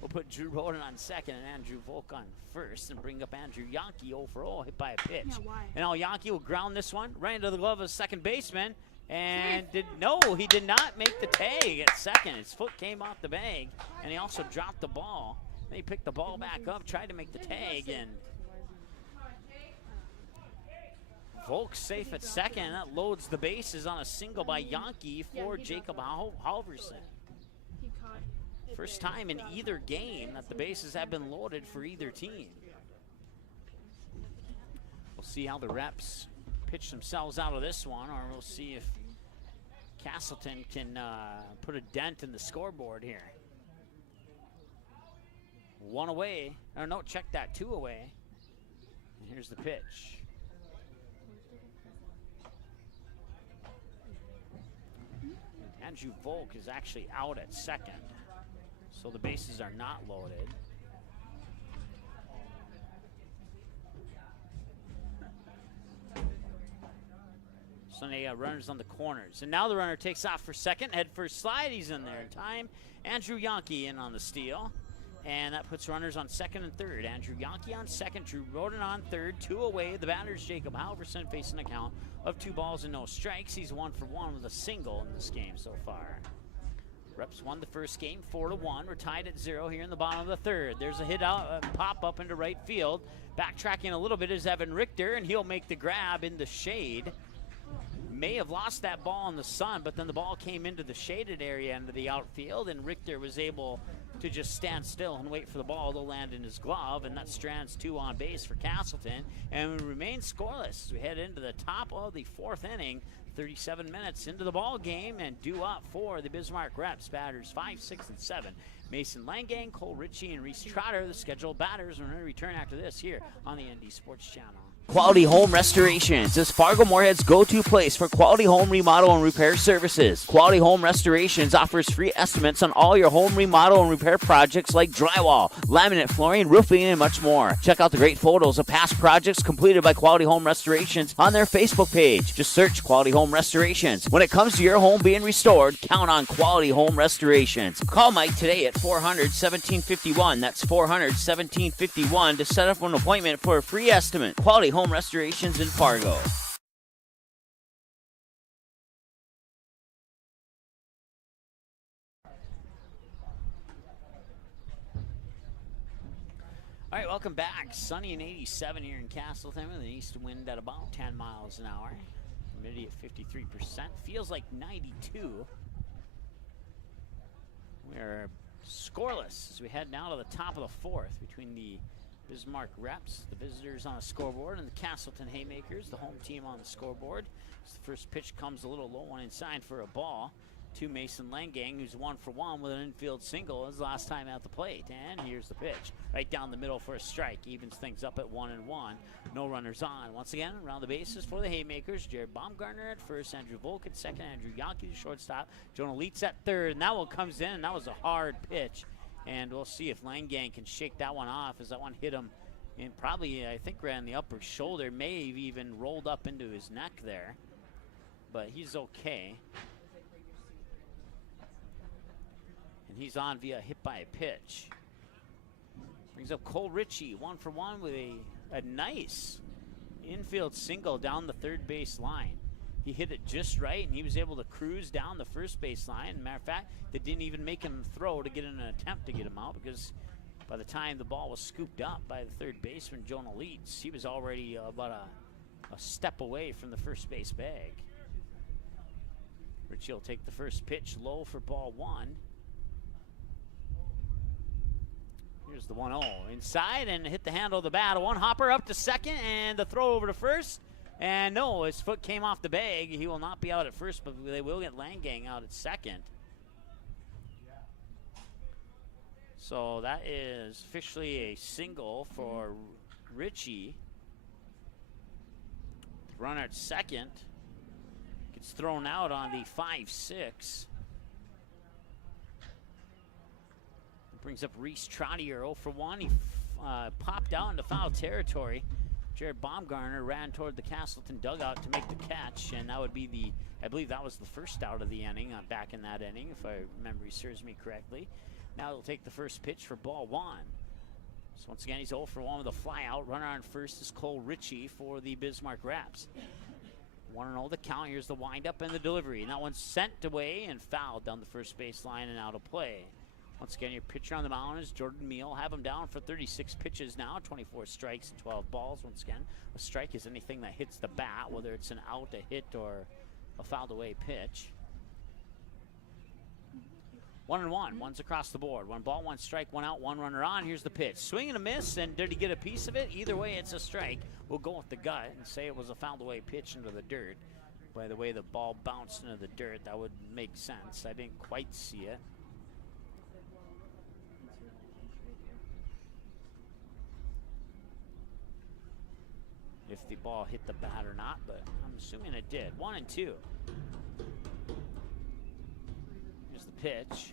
will put Drew Roden on second and Andrew Volk on first, and bring up Andrew Yonke 0 for 0, hit by a pitch. Yeah, why? And now Yonke will ground this one right into the glove of second baseman, and he did not make the tag at second. His foot came off the bag, and he also dropped the ball. Then he picked the ball back up, tried to make the tag, and Volk's safe at second. That loads the bases on a single by Yonke for Jacob Halverson. First time in either game that the bases have been loaded for either team. We'll see how the reps pitch themselves out of this one, or we'll see if Casselton can put a dent in the scoreboard here. 1 away, or no, check that, 2 away. And here's the pitch. Andrew Volk is actually out at second, so the bases are not loaded. So they got runners on the corners. And now the runner takes off for second. Head first slide. He's in there in time. Andrew Yonke in on the steal. And that puts runners on second and third. Andrew Yonke on second. Drew Roden on third. 2 away. The batter's Jacob Halverson facing a count of 2 balls and no strikes. He's 1 for 1 with a single in this game so far. Reps won the first game 4-1. We're tied at 0 here in the bottom of the third. There's a hit out, pop up into right field. Backtracking a little bit is Evan Richter, and he'll make the grab in the shade. May have lost that ball in the sun, but then the ball came into the shaded area into the outfield, and Richter was able to just stand still and wait for the ball to land in his glove, and that strands 2 on base for Casselton, and we remain scoreless as we head into the top of the 4th inning. 37 minutes into the ball game, and due up for the Bismarck Reps. Batters 5, 6, and 7. Mason Langang, Cole Ritchie, and Reese Trotter, the scheduled batters. We're going to return after this here on the ND Sports Channel. Quality Home Restorations is Fargo Moorhead's go-to place for quality home remodel and repair services. Quality Home Restorations offers free estimates on all your home remodel and repair projects like drywall, laminate flooring, roofing, and much more. Check out the great photos of past projects completed by Quality Home Restorations on their Facebook page. Just search Quality Home Restorations. When it comes to your home being restored, count on Quality Home Restorations. Call Mike today at 400-1751. That's 400-1751 to set up an appointment for a free estimate. Quality Home Restorations in Fargo. All right, welcome back. Sunny and 87 here in Casselton with an east wind at about 10 miles an hour. Humidity at 53%. Feels like 92. We're scoreless as we head now to the top of the 4th between the Bismarck Reps, the visitors on the scoreboard, and the Casselton Haymakers, the home team on the scoreboard. As the first pitch comes a little low one inside for a ball to Mason Langang, who's 1 for 1 with an infield single his last time at the plate. And here's the pitch, right down the middle for a strike. Evens things up at 1-1. No runners on. Once again, around the bases for the Haymakers. Jared Baumgartner at first, Andrew Volk at second, Andrew Yonke the shortstop, Jonah Leitz at third, and that one comes in, and that was a hard pitch. And we'll see if Langang can shake that one off, as that one hit him in probably, I think, right on the upper shoulder. May have even rolled up into his neck there, but he's okay. And he's on via hit by a pitch. Brings up Cole Ritchie, 1-for-1 with a nice infield single down the third base line. He hit it just right, and he was able to cruise down the first base line. Matter of fact, they didn't even make him throw to get in an attempt to get him out, because by the time the ball was scooped up by the third baseman, Jonah Leeds, he was already about a step away from the first base bag. Ritchie will take the first pitch low for ball 1. Here's the 1-0 inside and hit the handle of the bat. A one-hopper up to second and the throw over to first. And no, his foot came off the bag. He will not be out at first, but they will get Langang out at second. So that is officially a single for Ritchie. Runner at second gets thrown out on the 5-6. Brings up Reese Trottier, 0-for-1. He popped out into foul territory. Jared Baumgartner ran toward the Casselton dugout to make the catch, and that would be I believe that was the first out of the inning, back in that inning, if memory serves me correctly. Now he'll take the first pitch for ball 1. So once again, he's 0-for-1 with a fly out. Runner on first is Cole Ritchie for the Bismarck Raps. 1-0 the count. Here's the windup and the delivery. And that one's sent away and fouled down the first base line and out of play. Once again, your pitcher on the mound is Jordan Meal. Have him down for 36 pitches now, 24 strikes and 12 balls. Once again, a strike is anything that hits the bat, whether it's an out, a hit, or a fouled away pitch. 1-1, one's across the board. 1 ball, 1 strike, 1 out, 1 runner on. Here's the pitch. Swing and a miss, and did he get a piece of it? Either way, it's a strike. We'll go with the gut and say it was a fouled away pitch into the dirt. By the way the ball bounced into the dirt, that would make sense. I didn't quite see it. If the ball hit the bat or not, but I'm assuming it did. 1-2. Here's the pitch.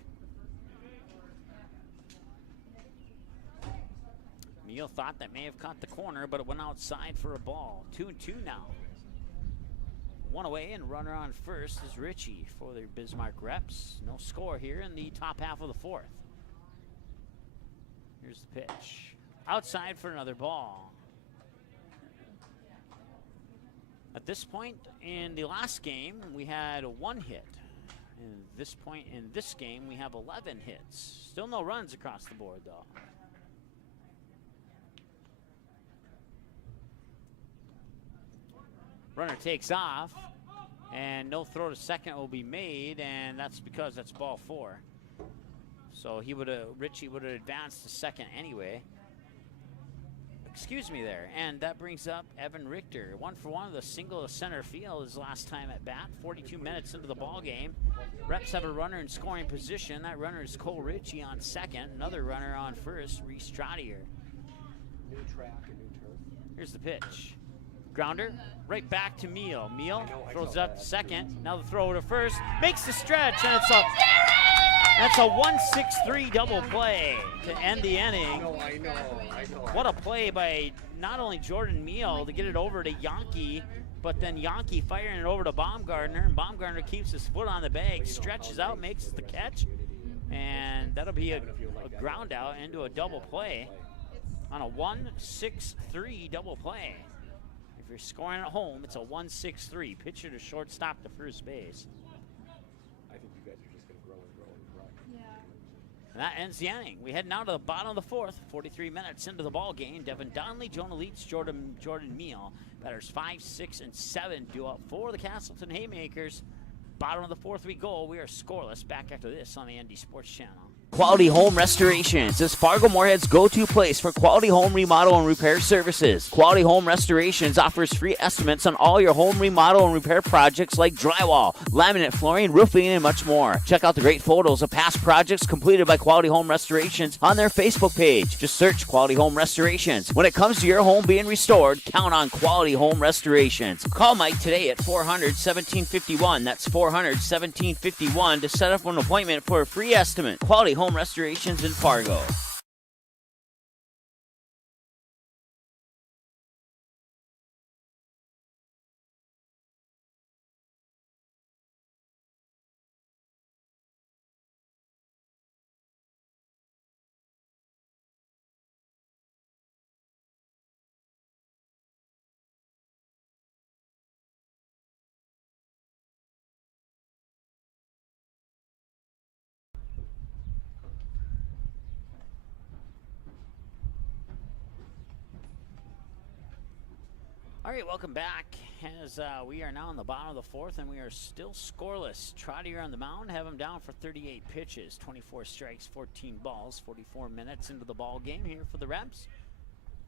Meal thought that may have caught the corner, but it went outside for a ball. 2-2 now. 1 away, and runner on first is Ritchie for the Bismarck Reps. No score here in the top half of the 4th. Here's the pitch. Outside for another ball. At this point in the last game, we had 1 hit. At this point in this game, we have 11 hits. Still no runs across the board, though. Runner takes off, and no throw to second will be made, and that's because that's ball 4. So Ritchie would have advanced to second anyway. Excuse me there, and that brings up Evan Richter. 1-for-1 with a single to center field his last time at bat. 42 minutes into the ball game. Reps have a runner in scoring position. That runner is Cole Ritchie on second. Another runner on first, Reese Trottier. New track and new turf. Here's the pitch. Grounder right back to Meal. Meal throws up to second. Now the throw to first. Makes the stretch, and that's a 1-6-3 double play to end the inning. I know. What a play by not only Jordan Meal to get it over to Yankee, but then Yankee firing it over to Baumgartner, and Baumgartner keeps his foot on the bag, stretches out, makes the catch, and that'll be a ground out into a double play on a 1-6-3 double play. If you're scoring at home, it's a 1-6-3. Pitcher to shortstop to first base. I think you guys are just going to grow and grow and grow. Yeah. And that ends the inning. We head now to the bottom of the 4th, 43 minutes into the ball game. Devin Donnelly, Jonah Leeds, Jordan Meal. Batters 5, 6, and 7 due up for the Casselton Haymakers. Bottom of the 4th we go. We are scoreless. Back after this on the ND Sports Channel. Quality Home Restorations is Fargo-Moorhead's go-to place for quality home remodel and repair services. Quality Home Restorations offers free estimates on all your home remodel and repair projects like drywall, laminate flooring, roofing, and much more. Check out the great photos of past projects completed by Quality Home Restorations on their Facebook page. Just search Quality Home Restorations. When it comes to your home being restored, count on Quality Home Restorations. Call Mike today at 400-1751. That's 400-1751 to set up an appointment for a free estimate. Quality Home Restorations in Fargo. All right, welcome back. As we are now in the bottom of the fourth, and we are still scoreless. Trottier on the mound, have him down for 38 pitches, 24 strikes, 14 balls, 44 minutes into the ball game here for the Rebs.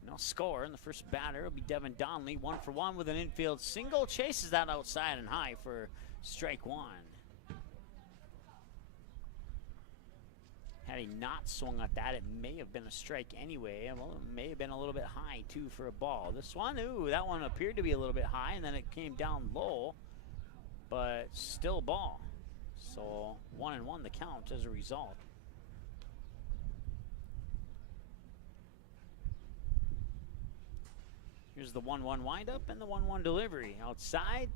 No score, and the first batter will be Devin Donnelly, 1 for 1 with an infield single. Chases that outside and high for strike one. Had he not swung at that, it may have been a strike anyway. Well, it may have been a little bit high, too, for a ball. This one, ooh, that one appeared to be a little bit high, and then it came down low, but still ball. So 1-1 the count as a result. Here's the 1-1 windup and the 1-1 delivery. Outside,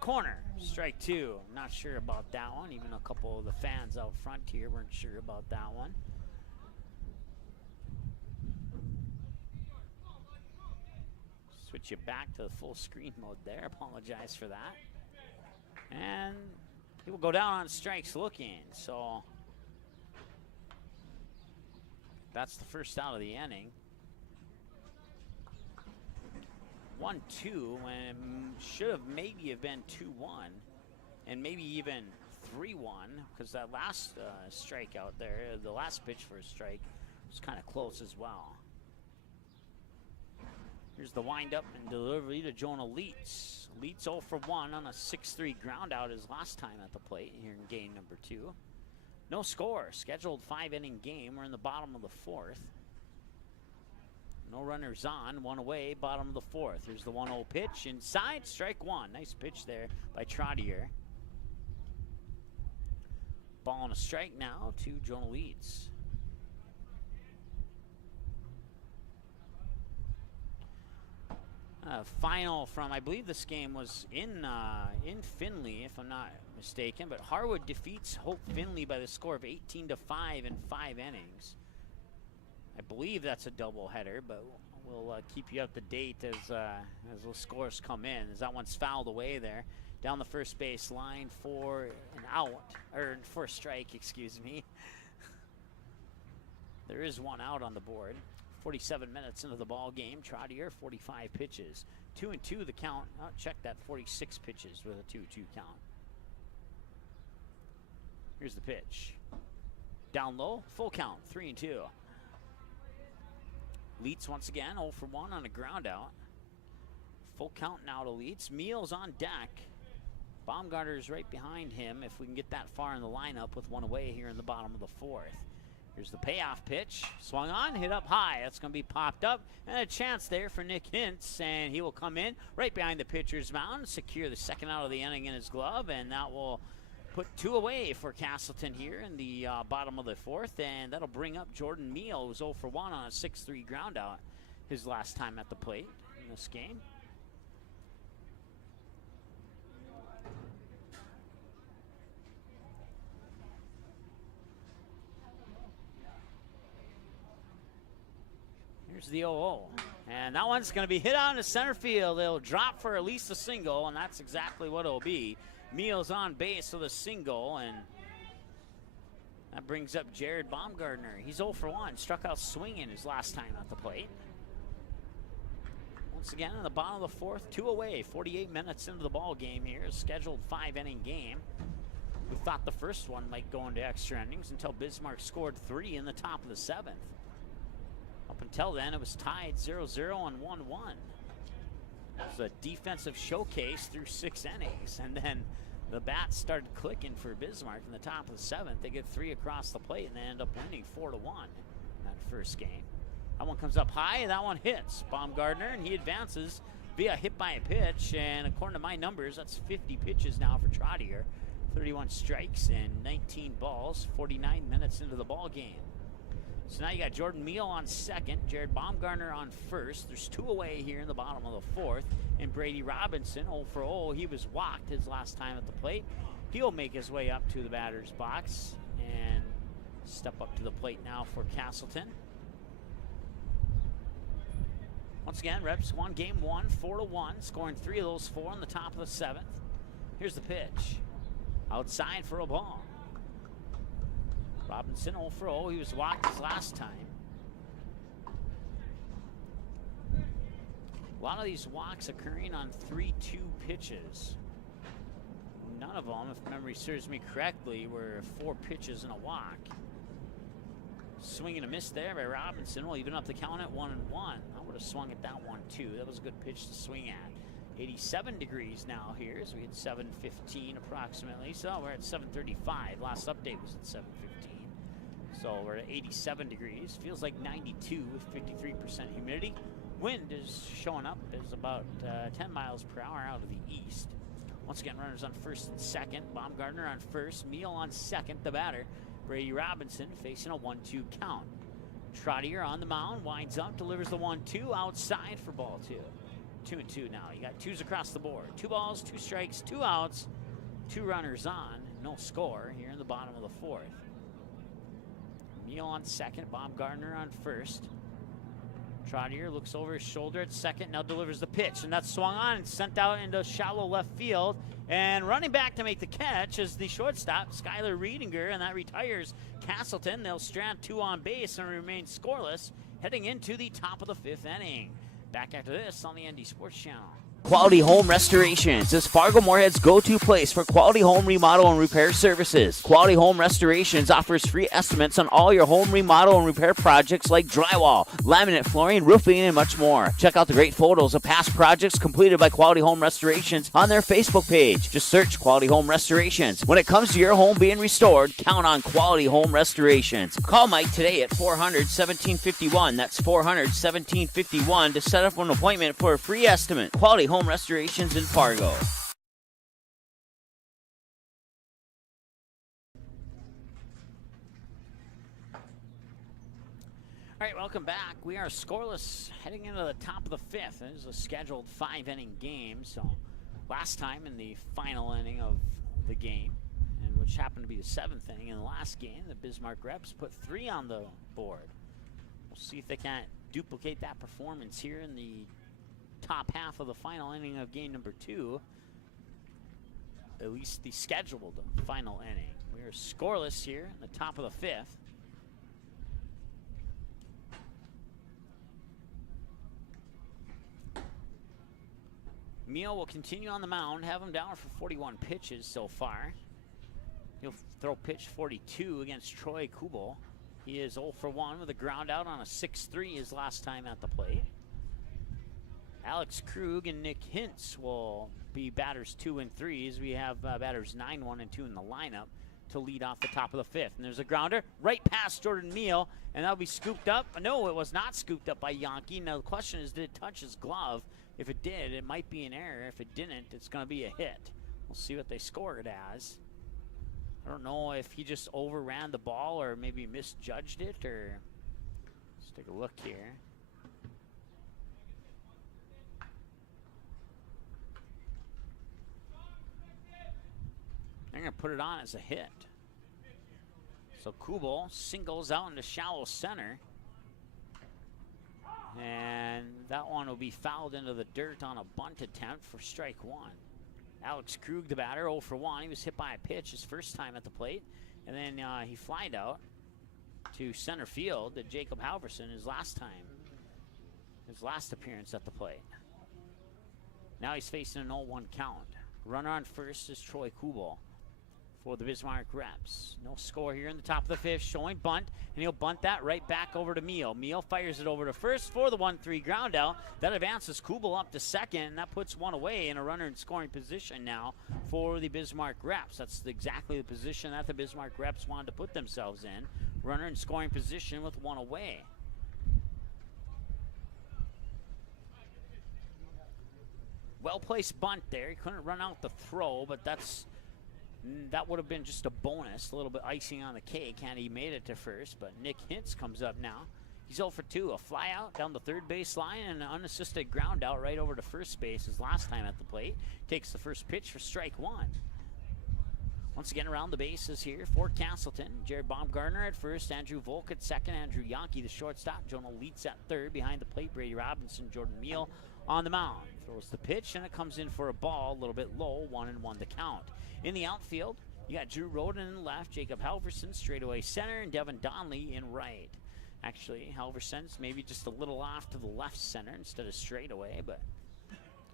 corner, strike two. Not sure about that one. Even a couple of the fans out front here weren't sure about that one. Switch you back to the full screen mode there. Apologize for that. And he will go down on strikes looking. So that's the first out of the inning. 1-2 when it should have maybe have been 2-1 and maybe even 3-1 because that last strikeout there, the last pitch for a strike, was kind of close as well. Here's the windup and delivery to Jonah Leitz. Leitz 0 for 1 on a 6-3 ground out his last time at the plate here in game number 2. No score, scheduled 5-inning game. We're in the bottom of the fourth. No runners on, one away, bottom of the fourth. Here's the 1-0 pitch, inside, strike one. Nice pitch there by Trottier. Ball and a strike now to Jonah Leitz. Final from, I believe this game was in Findlay, if I'm not mistaken, but Harwood defeats Hope Findlay by the score of 18-5 in 5 innings. I believe that's a doubleheader, but we'll keep you up to date as those scores come in. As that one's fouled away there, down the first base line for an out, or for a strike, excuse me. There is one out on the board. 47 minutes into the ball game. Trottier, 45 pitches. 2-2 the count. Oh, check that, 46 pitches with a 2-2 count. Here's the pitch. Down low, full count, 3-2. Leitz once again, 0 for 1 on a ground out. Full count now to Leitz. Meals on deck. Baumgartner is right behind him if we can get that far in the lineup with one away here in the bottom of the fourth. Here's the payoff pitch. Swung on, hit up high. That's going to be popped up. And a chance there for Nick Hintz, and he will come in right behind the pitcher's mound, secure the second out of the inning in his glove, and that will put 2 away for Casselton here in the bottom of the fourth, and that'll bring up Jordan Meal, who's 0 for 1 on a 6-3 ground out his last time at the plate in this game. Here's the 0-0, and that one's going to be hit out into center field. It'll drop for at least a single, and that's exactly what it'll be. Meals on base with a single, and that brings up Jared Baumgartner. He's 0 for 1, struck out swinging his last time at the plate. Once again, in the bottom of the fourth, 2 away, 48 minutes into the ball game here, a scheduled 5-inning game. We thought the first one might go into extra innings until Bismarck scored 3 in the top of the 7th. Up until then, it was tied 0-0 and 1-1. It was a defensive showcase through 6 innings, and then the bats started clicking for Bismarck in the top of the 7th. They get 3 across the plate, and they end up winning 4-1 in that first game. That one comes up high, and that one hits Baumgartner, and he advances via hit by a pitch, and according to my numbers, that's 50 pitches now for Trottier. 31 strikes and 19 balls, 49 minutes into the ball game. So now you got Jordan Meal on second, Jared Baumgartner on first. There's 2 away here in the bottom of the fourth. And Brady Robinson, 0 for 0. He was walked his last time at the plate. He'll make his way up to the batter's box and step up to the plate now for Casselton. Once again, Rebs won game 1, 4-1, scoring 3 of those 4 in the top of the 7th. Here's the pitch. Outside for a ball. Robinson 0 for 0. He was walked his last time. A lot of these walks occurring on 3-2 pitches. None of them, if memory serves me correctly, were 4 pitches in a walk. Swing and a miss there by Robinson. We'll even up the count at 1-1. I would have swung at that one too. That was a good pitch to swing at. 87 degrees now here, so we hit 7:15 approximately. So we're at 7:35. Last update was at 7:15. So we're at 87 degrees. Feels like 92 with 53% humidity. Wind is showing up. It's about 10 miles per hour out of the east. Once again, runners on first and second. Baumgartner on first. Meal on second, the batter. Brady Robinson facing a 1-2 count. Trottier on the mound, winds up, delivers the 1-2 outside for ball 2. 2-2 now. You got 2s across the board. 2 balls, 2 strikes, 2 outs, 2 runners on. No score here in the bottom of the 4th. Meal on second, Baumgartner on first. Trottier looks over his shoulder at second, now delivers the pitch, and that's swung on and sent out into shallow left field. And running back to make the catch is the shortstop, Skylar Riedinger, and that retires Casselton. They'll strand 2 on base and remain scoreless heading into the top of the 5th inning. Back after this on the ND Sports Channel. Quality Home Restorations is Fargo Moorhead's go-to place for quality home remodel and repair services. Quality Home Restorations offers free estimates on all your home remodel and repair projects like drywall, laminate flooring, roofing, and much more. Check out the great photos of past projects completed by Quality Home Restorations on their Facebook page. Just search Quality Home Restorations. When it comes to your home being restored, count on Quality Home Restorations. Call Mike today at 400-1751. That's 400-1751 to set up an appointment for a free estimate. Quality Home Restorations in Fargo. All right, welcome back. We are scoreless heading into the top of the 5th. This is a scheduled 5-inning game. So last time in the final inning of the game, and which happened to be the 7th inning in the last game, the Bismarck Reps put 3 on the board. We'll see if they can't duplicate that performance here in the top half of the final inning of game number 2, at least the scheduled final inning. We are scoreless here in the top of the 5th. Meal will continue on the mound, have him down for 41 pitches so far. He'll throw pitch 42 against Troy Kubel. He is 0 for 1 with a ground out on a 6-3 his last time at the plate. Alex Krug and Nick Hintz will be batters 2 and 3 as we have batters 9, 1, and 2 in the lineup to lead off the top of the 5th. And there's a grounder right past Jordan Meal, and that'll be scooped up. No, it was not scooped up by Yankee. Now the question is, did it touch his glove? If it did, it might be an error. If it didn't, it's going to be a hit. We'll see what they score it as. I don't know if he just overran the ball or maybe misjudged it, or let's take a look here. They're going to put it on as a hit. So Kubel singles out into shallow center. And that one will be fouled into the dirt on a bunt attempt for strike 1. Alex Krug, the batter, 0 for 1. He was hit by a pitch his first time at the plate. And then he flied out to center field to Jacob Halverson his last appearance at the plate. Now he's facing an 0-1 count. Runner on first is Troy Kubel for the Bismarck Reps. No score here in the top of the 5th, showing bunt, and he'll bunt that right back over to Meal. Meal fires it over to first for the 1-3 ground out. That advances Kubel up to second, and that puts one away in a runner in scoring position now for the Bismarck Reps. That's exactly the position that the Bismarck Reps wanted to put themselves in. Runner in scoring position with one away. Well-placed bunt there. He couldn't run out the throw, but that would have been just a bonus, a little bit icing on the cake had he made it to first. But Nick Hintz comes up now. He's 0 for 2, a fly out down the third base line and an unassisted ground out right over to first base his last time at the plate. Takes the first pitch for strike 1. Once again around the bases here for Casselton. Jared Baumgartner at first, Andrew Volk at second, Andrew Yankee the shortstop, Jonah Leitz at third. Behind the plate, Brady Robinson, Jordan Meal on the mound. Throws the pitch and it comes in for a ball, a little bit low, 1-1 to count. In the outfield, you got Drew Roden in left, Jacob Halverson straightaway center, and Devin Donnelly in right. Actually, Halverson's maybe just a little off to the left center instead of straight away, but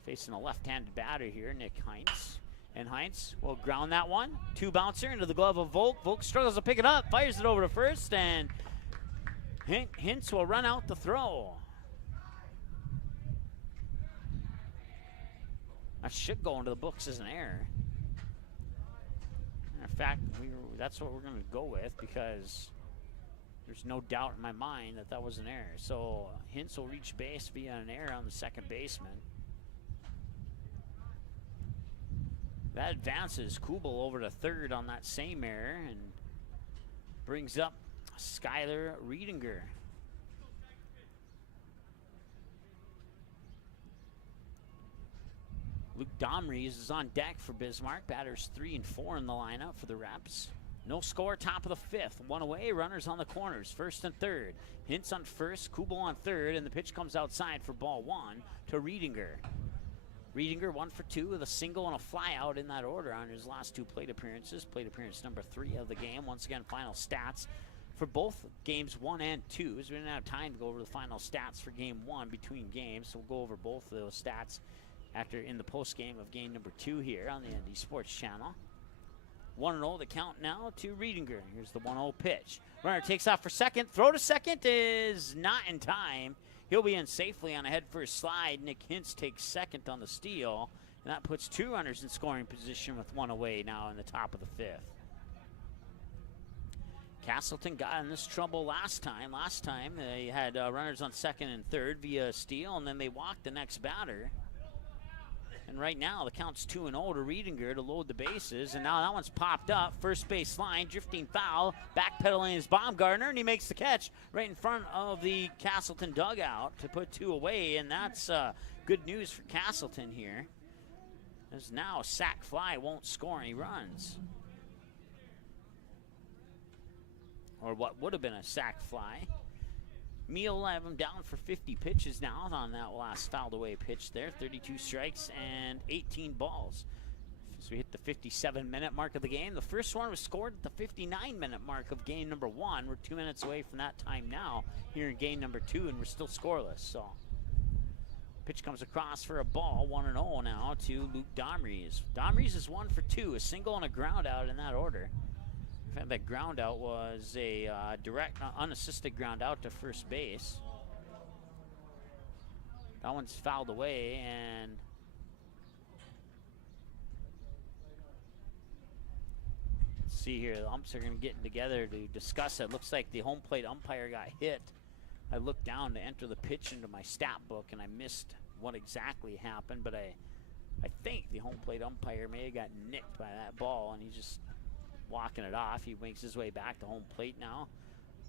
facing a left-handed batter here, Nick Hintz. And Hintz will ground that one. 2-bouncer into the glove of Volk. Volk struggles to pick it up, fires it over to first, and Hintz will run out the throw. That should go into the books as an error. In fact, that's what we're going to go with because there's no doubt in my mind that that was an error. So Hintz will reach base via an error on the second baseman. That advances Kubel over to third on that same error and brings up Skylar Riedinger. Luke Domries is on deck for Bismarck. Batters 3 and 4 in the lineup for the Reps. No score, top of the fifth. One away, runners on the corners, first and third. Hintz on first, Kubel on third, and the pitch comes outside for ball one to Riedinger. Riedinger 1 for 2 with a single and a fly out in that order on his last 2 plate appearances. Plate appearance number 3 of the game. Once again, final stats for both games 1 and 2. As we didn't have time to go over the final stats for game 1 between games, so we'll go over both of those stats after in the post game of game number 2 here on the ND Sports Channel. 1-0 the count now to Riedinger. Here's the 1-0 pitch. Runner takes off for second. Throw to second is not in time. He'll be in safely on a head-first slide. Nick Hintz takes second on the steal, and that puts 2 runners in scoring position with 1 away now in the top of the fifth. Casselton got in this trouble last time. Last time they had runners on second and third via a steal, and then they walked the next batter. And right now, the count's 2-0 to Riedinger to load the bases. And now that one's popped up. First base line, drifting foul. Backpedaling is Baumgartner, and he makes the catch right in front of the Casselton dugout to put 2 away. And that's good news for Casselton here. As now a sac fly won't score any runs. Or what would have been a sac fly. Meehl will have him down for 50 pitches now on that last fouled away pitch there. 32 strikes and 18 balls. So we hit the 57-minute mark of the game. The first one was scored at the 59-minute mark of game number 1. We're 2 minutes away from that time now here in game number 2, and we're still scoreless. So pitch comes across for a ball, 1-0 now to Luke Domries. Domries is 1 for 2, a single and a ground out in that order. In fact, that ground out was a direct, unassisted ground out to first base. That one's fouled away, and let's see here. The umps are going to get together to discuss it. Looks like the home plate umpire got hit. I looked down to enter the pitch into my stat book, and I missed what exactly happened, but I think the home plate umpire may have got nicked by that ball, and he's just walking it off. He makes his way back to home plate now,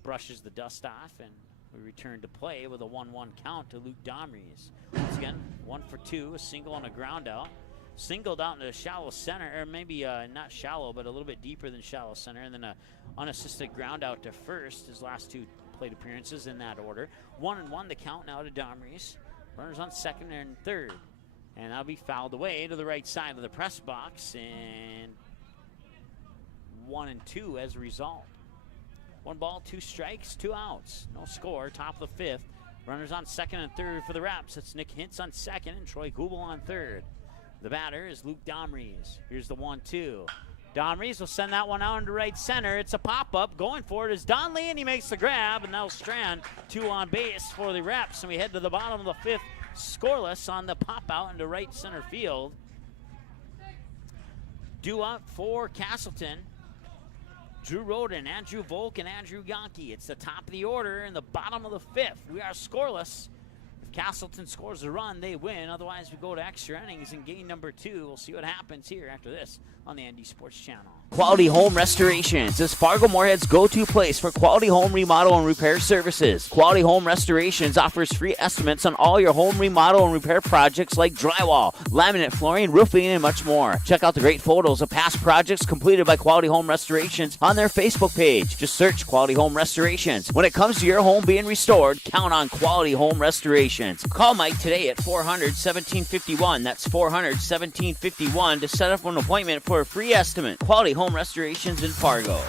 brushes the dust off, and we return to play with a 1-1 count to Luke Domries. Once again, 1 for 2, a single and a ground out. Singled out into shallow center, or maybe not shallow, but a little bit deeper than shallow center, and then a unassisted ground out to first, his last 2 plate appearances in that order. 1-1 the count now to Domries. Runners on second and third. And that'll be fouled away to the right side of the press box, and 1-2 as a result. 1 ball, 2 strikes, 2 outs. No score, top of the fifth. Runners on second and third for the Reps. It's Nick Hintz on second and Troy Kubel on third. The batter is Luke Domries. Here's the 1-2. Domries will send that one out into right center. It's a pop-up. Going for it is Donley, and he makes the grab, and that'll strand 2 on base for the Reps. And we head to the bottom of the fifth, scoreless on the pop-out into right center field. Due up for Casselton, Drew Roden, Andrew Volk, and Andrew Yonke. It's the top of the order in the bottom of the fifth. We are scoreless. If Casselton scores a run, they win. Otherwise, we go to extra innings in game number 2. We'll see what happens here after this on the ND Sports Channel. Quality Home Restorations is Fargo Moorhead's go-to place for quality home remodel and repair services. Quality Home Restorations offers free estimates on all your home remodel and repair projects like drywall, laminate flooring, roofing, and much more. Check out the great photos of past projects completed by Quality Home Restorations on their Facebook page. Just search Quality Home Restorations. When it comes to your home being restored, count on Quality Home Restorations. Call Mike today at 400-1751. That's 400-1751 to set up an appointment for a free estimate. Quality Home Restorations in Fargo.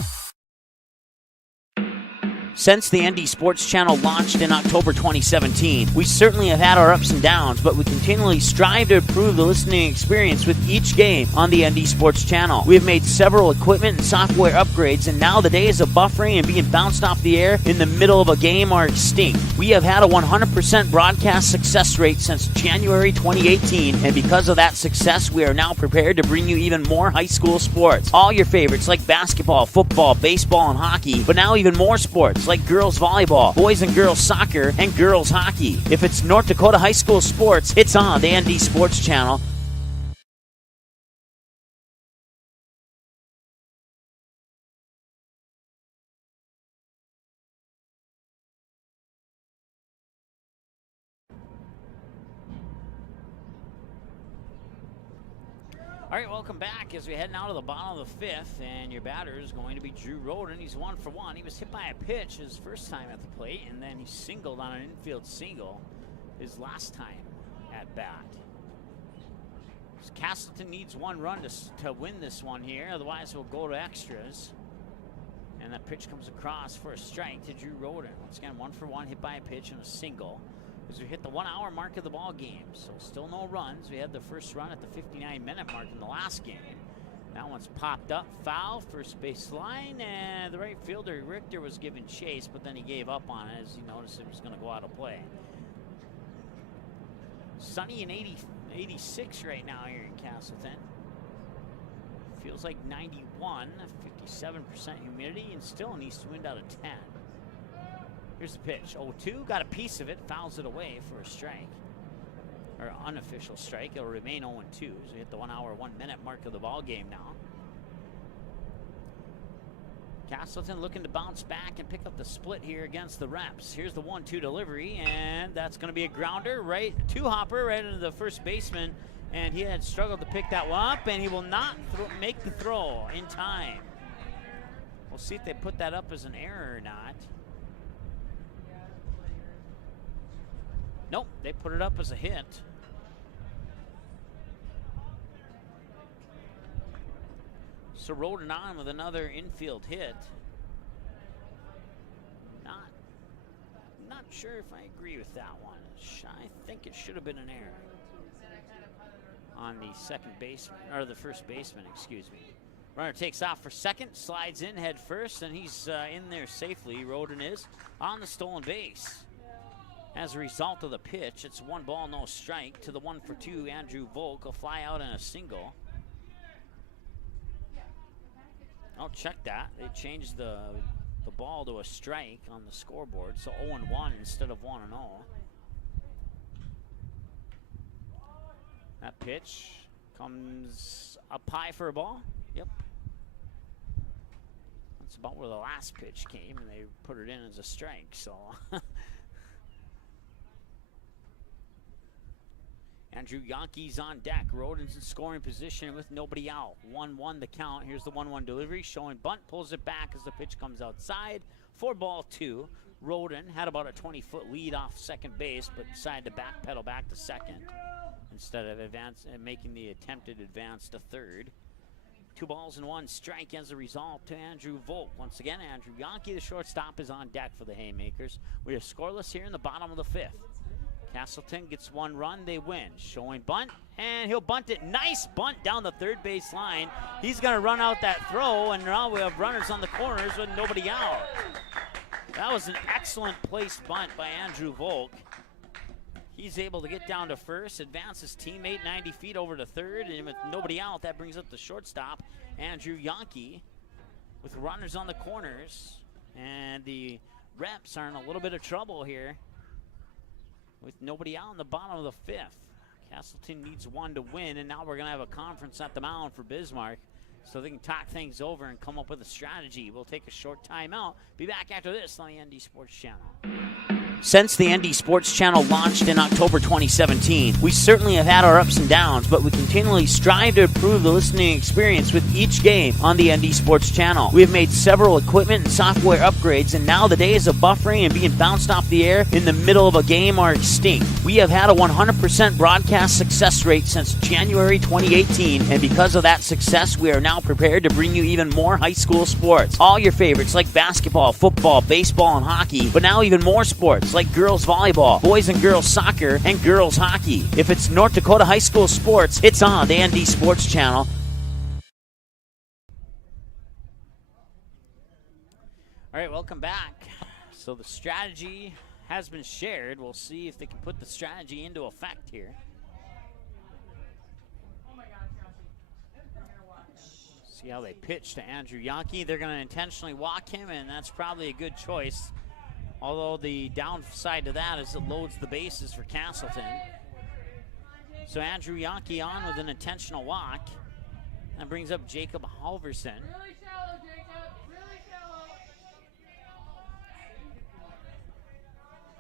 Since the ND Sports Channel launched in October 2017, we certainly have had our ups and downs, but we continually strive to improve the listening experience with each game on the ND Sports Channel. We have made several equipment and software upgrades, and now the days of buffering and being bounced off the air in the middle of a game are extinct. We have had a 100% broadcast success rate since January 2018, and because of that success, we are now prepared to bring you even more high school sports. All your favorites like basketball, football, baseball, and hockey, but now even more sports like girls volleyball, boys and girls soccer, and girls hockey. If it's North Dakota high school sports, it's on the ND Sports Channel. All right, welcome back as we head now to the bottom of the fifth, and your batter is going to be Drew Roden. He's 1 for 1. He was hit by a pitch his first time at the plate, and then he singled on an infield single his last time at bat. So Casselton needs 1 run to win this one here, otherwise we'll go to extras. And that pitch comes across for a strike to Drew Roden. Once again, 1 for 1, hit by a pitch and a single. As we hit the 1 hour mark of the ball game, so still no runs. We had the first run at the 59-minute mark in the last game. That one's popped up, foul, first base line, and the right fielder Richter was given chase, but then he gave up on it as he noticed it was going to go out of play. Sunny and 86 right now here in Casselton. Feels like 91, 57% humidity, and still an east wind out of 10. Here's the pitch. 0-2, got a piece of it, fouls it away for a strike. Or unofficial strike. It'll remain 0-2 as we hit the 1 hour, 1 minute mark of the ball game now. Casselton looking to bounce back and pick up the split here against the Reps. Here's the 1-2 delivery, and that's going to be a grounder right to Hopper, right into the first baseman. And he had struggled to pick that one up, and he will not make the throw in time. We'll see if they put that up as an error or not. Nope, they put it up as a hit. So Roden on with another infield hit. Not sure if I agree with that one. I think it should have been an error on the second baseman, or the first baseman, excuse me. Runner takes off for second, slides in head first, and he's in there safely. Roden is on the stolen base. As a result of the pitch, it's 1 ball, no strike to the 1 for 2, Andrew Volk, a fly out and a single. I'll check that. They changed the ball to a strike on the scoreboard, so 0-1 instead of 1-0. That pitch comes up high for a ball. Yep. That's about where the last pitch came, and they put it in as a strike, so... Andrew Yankees on deck. Roden's in scoring position with nobody out. 1-1 the count. Here's the 1-1 delivery. Showing bunt. Pulls it back as the pitch comes outside. 4-2. Roden had about a 20-foot lead off second base, but decided to backpedal back to second instead of making the attempted advance to third. 2 balls and 1 strike as a result to Andrew Volk. Once again, Andrew Yankee, the shortstop, is on deck for the Haymakers. We are scoreless here in the bottom of the 5th. Casselton gets 1 run, they win. Showing bunt, and he'll bunt it. Nice bunt down the third base line. He's going to run out that throw, and now we have runners on the corners with nobody out. That was an excellent placed bunt by Andrew Volk. He's able to get down to first, advance his teammate 90 feet over to third, and with nobody out, that brings up the shortstop, Andrew Yankee, with runners on the corners. And the Reps are in a little bit of trouble here with nobody out in the bottom of the 5th. Casselton needs 1 to win, and now we're going to have a conference at the mound for Bismarck so they can talk things over and come up with a strategy. We'll take a short timeout. Be back after this on the ND Sports Channel. Since the ND Sports Channel launched in October 2017, we certainly have had our ups and downs, but we continually strive to improve the listening experience with each game on the ND Sports Channel. We have made several equipment and software upgrades, and now the days of buffering and being bounced off the air in the middle of a game are extinct. We have had a 100% broadcast success rate since January 2018, and because of that success, we are now prepared to bring you even more high school sports. All your favorites like basketball, football, baseball, and hockey, but now even more sports like girls volleyball, boys and girls soccer, and girls hockey. If it's North Dakota high school sports, it's on the ND Sports Channel. All right, welcome back. So the strategy has been shared. We'll see if they can put the strategy into effect here. See how they pitch to Andrew Yonke. They're going to intentionally walk him, and that's probably a good choice. Although the downside to that is it loads the bases for Casselton. So Andrew Yonke on with an intentional walk. That brings up Jacob Halverson. Really shallow, Jacob. Really shallow.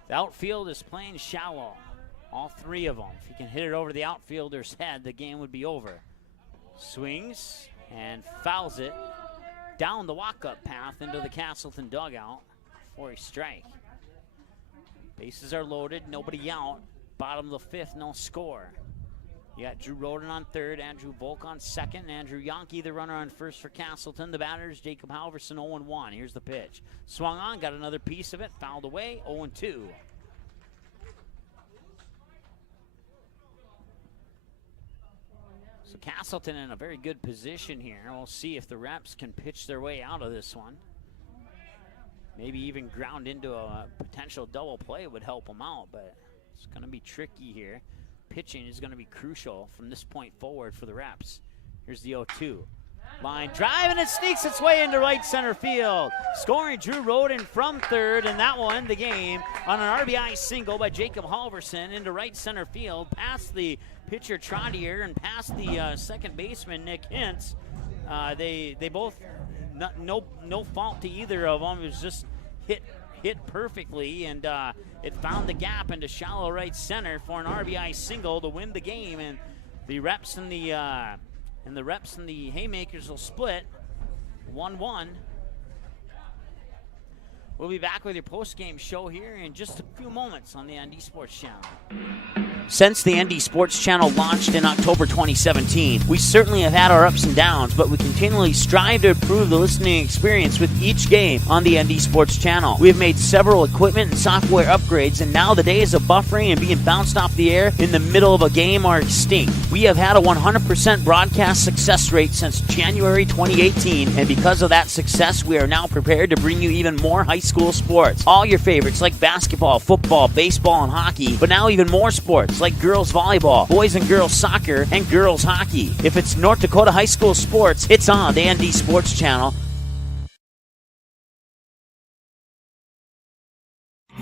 The outfield is playing shallow. All three of them. If he can hit it over the outfielder's head, the game would be over. Swings and fouls it down the walk-up path into the Casselton dugout for a strike. Bases are loaded, nobody out. Bottom of the fifth, no score. You got Drew Roden on third, Andrew Volk on second, Andrew Yonke, the runner on first for Casselton. The batters, Jacob Halverson, 0-1. Here's the pitch. Swung on, got another piece of it, fouled away, 0-2. So Casselton in a very good position here. We'll see if the Reps can pitch their way out of this one. Maybe even ground into a potential double play would help them out, but it's going to be tricky here. Pitching is going to be crucial from this point forward for the Reps. Here's the 0-2. Line drive, and it sneaks its way into right center field. Scoring Drew Roden from third, and that will end the game on an RBI single by Jacob Halverson into right center field, past the pitcher Trottier and past the second baseman Nick Hintz. They both, no fault to either of them. It was just hit perfectly, and it found the gap into shallow right center for an RBI single to win the game. And the Reps and the Haymakers will split 1-1. We'll be back with your post-game show here in just a few moments on the ND Sports Channel. Since the ND Sports Channel launched in October 2017, we certainly have had our ups and downs, but we continually strive to improve the listening experience with each game on the ND Sports Channel. We have made several equipment and software upgrades, and now the days of buffering and being bounced off the air in the middle of a game are extinct. We have had a 100% broadcast success rate since January 2018, and because of that success, we are now prepared to bring you even more high school sports. All your favorites like basketball, football, baseball, and hockey, but now even more sports like girls volleyball, boys and girls soccer, and girls hockey. If it's North Dakota high school sports, it's on the ND Sports Channel.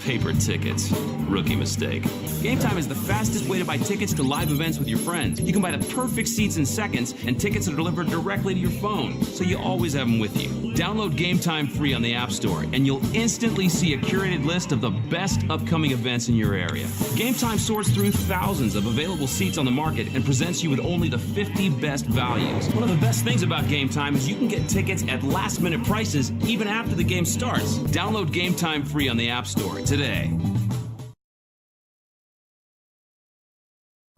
Paper tickets. Rookie mistake. Game Time is the fastest way to buy tickets to live events with your friends. You can buy the perfect seats in seconds, and tickets are delivered directly to your phone, so you always have them with you. Download Game Time free on the App Store, and you'll instantly see a curated list of the best upcoming events in your area. Game Time sorts through thousands of available seats on the market and presents you with only the 50 best values. One of the best things about Game Time is you can get tickets at last-minute prices even after the game starts. Download Game Time free on the App Store today.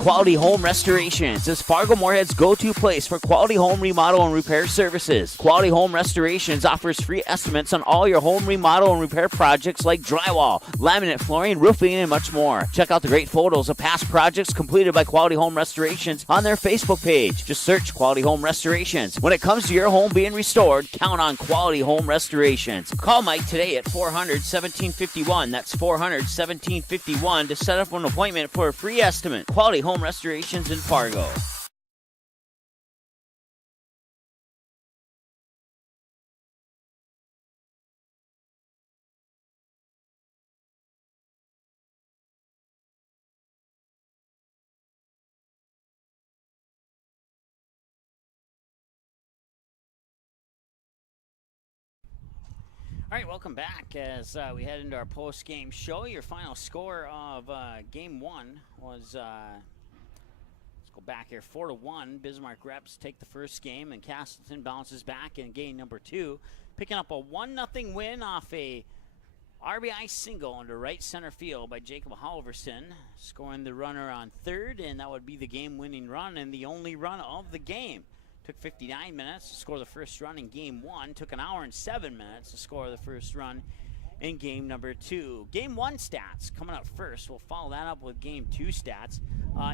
Quality Home Restorations is Fargo Moorhead's go-to place for quality home remodel and repair services. Quality Home Restorations offers free estimates on all your home remodel and repair projects like drywall, laminate flooring, roofing, and much more. Check out the great photos of past projects completed by Quality Home Restorations on their Facebook page. Just search Quality Home Restorations. When it comes to your home being restored, count on Quality Home Restorations. Call Mike today at 400-1751. That's 400-1751 to set up an appointment for a free estimate. Quality Home Restorations in Fargo. All right, welcome back as we head into our post-game show. Your final score of Game 1 was, let's go back here, 4-1. Bismarck Reps take the first game, and Casselton bounces back in game number 2, picking up a 1-0 win off a RBI single into right center field by Jacob Halverson, scoring the runner on third, and that would be the game-winning run and the only run of the game. Took 59 minutes to score the first run in Game 1. Took an hour and 7 minutes to score the first run in Game number 2. Game 1 stats coming up first. We'll follow that up with Game 2 stats.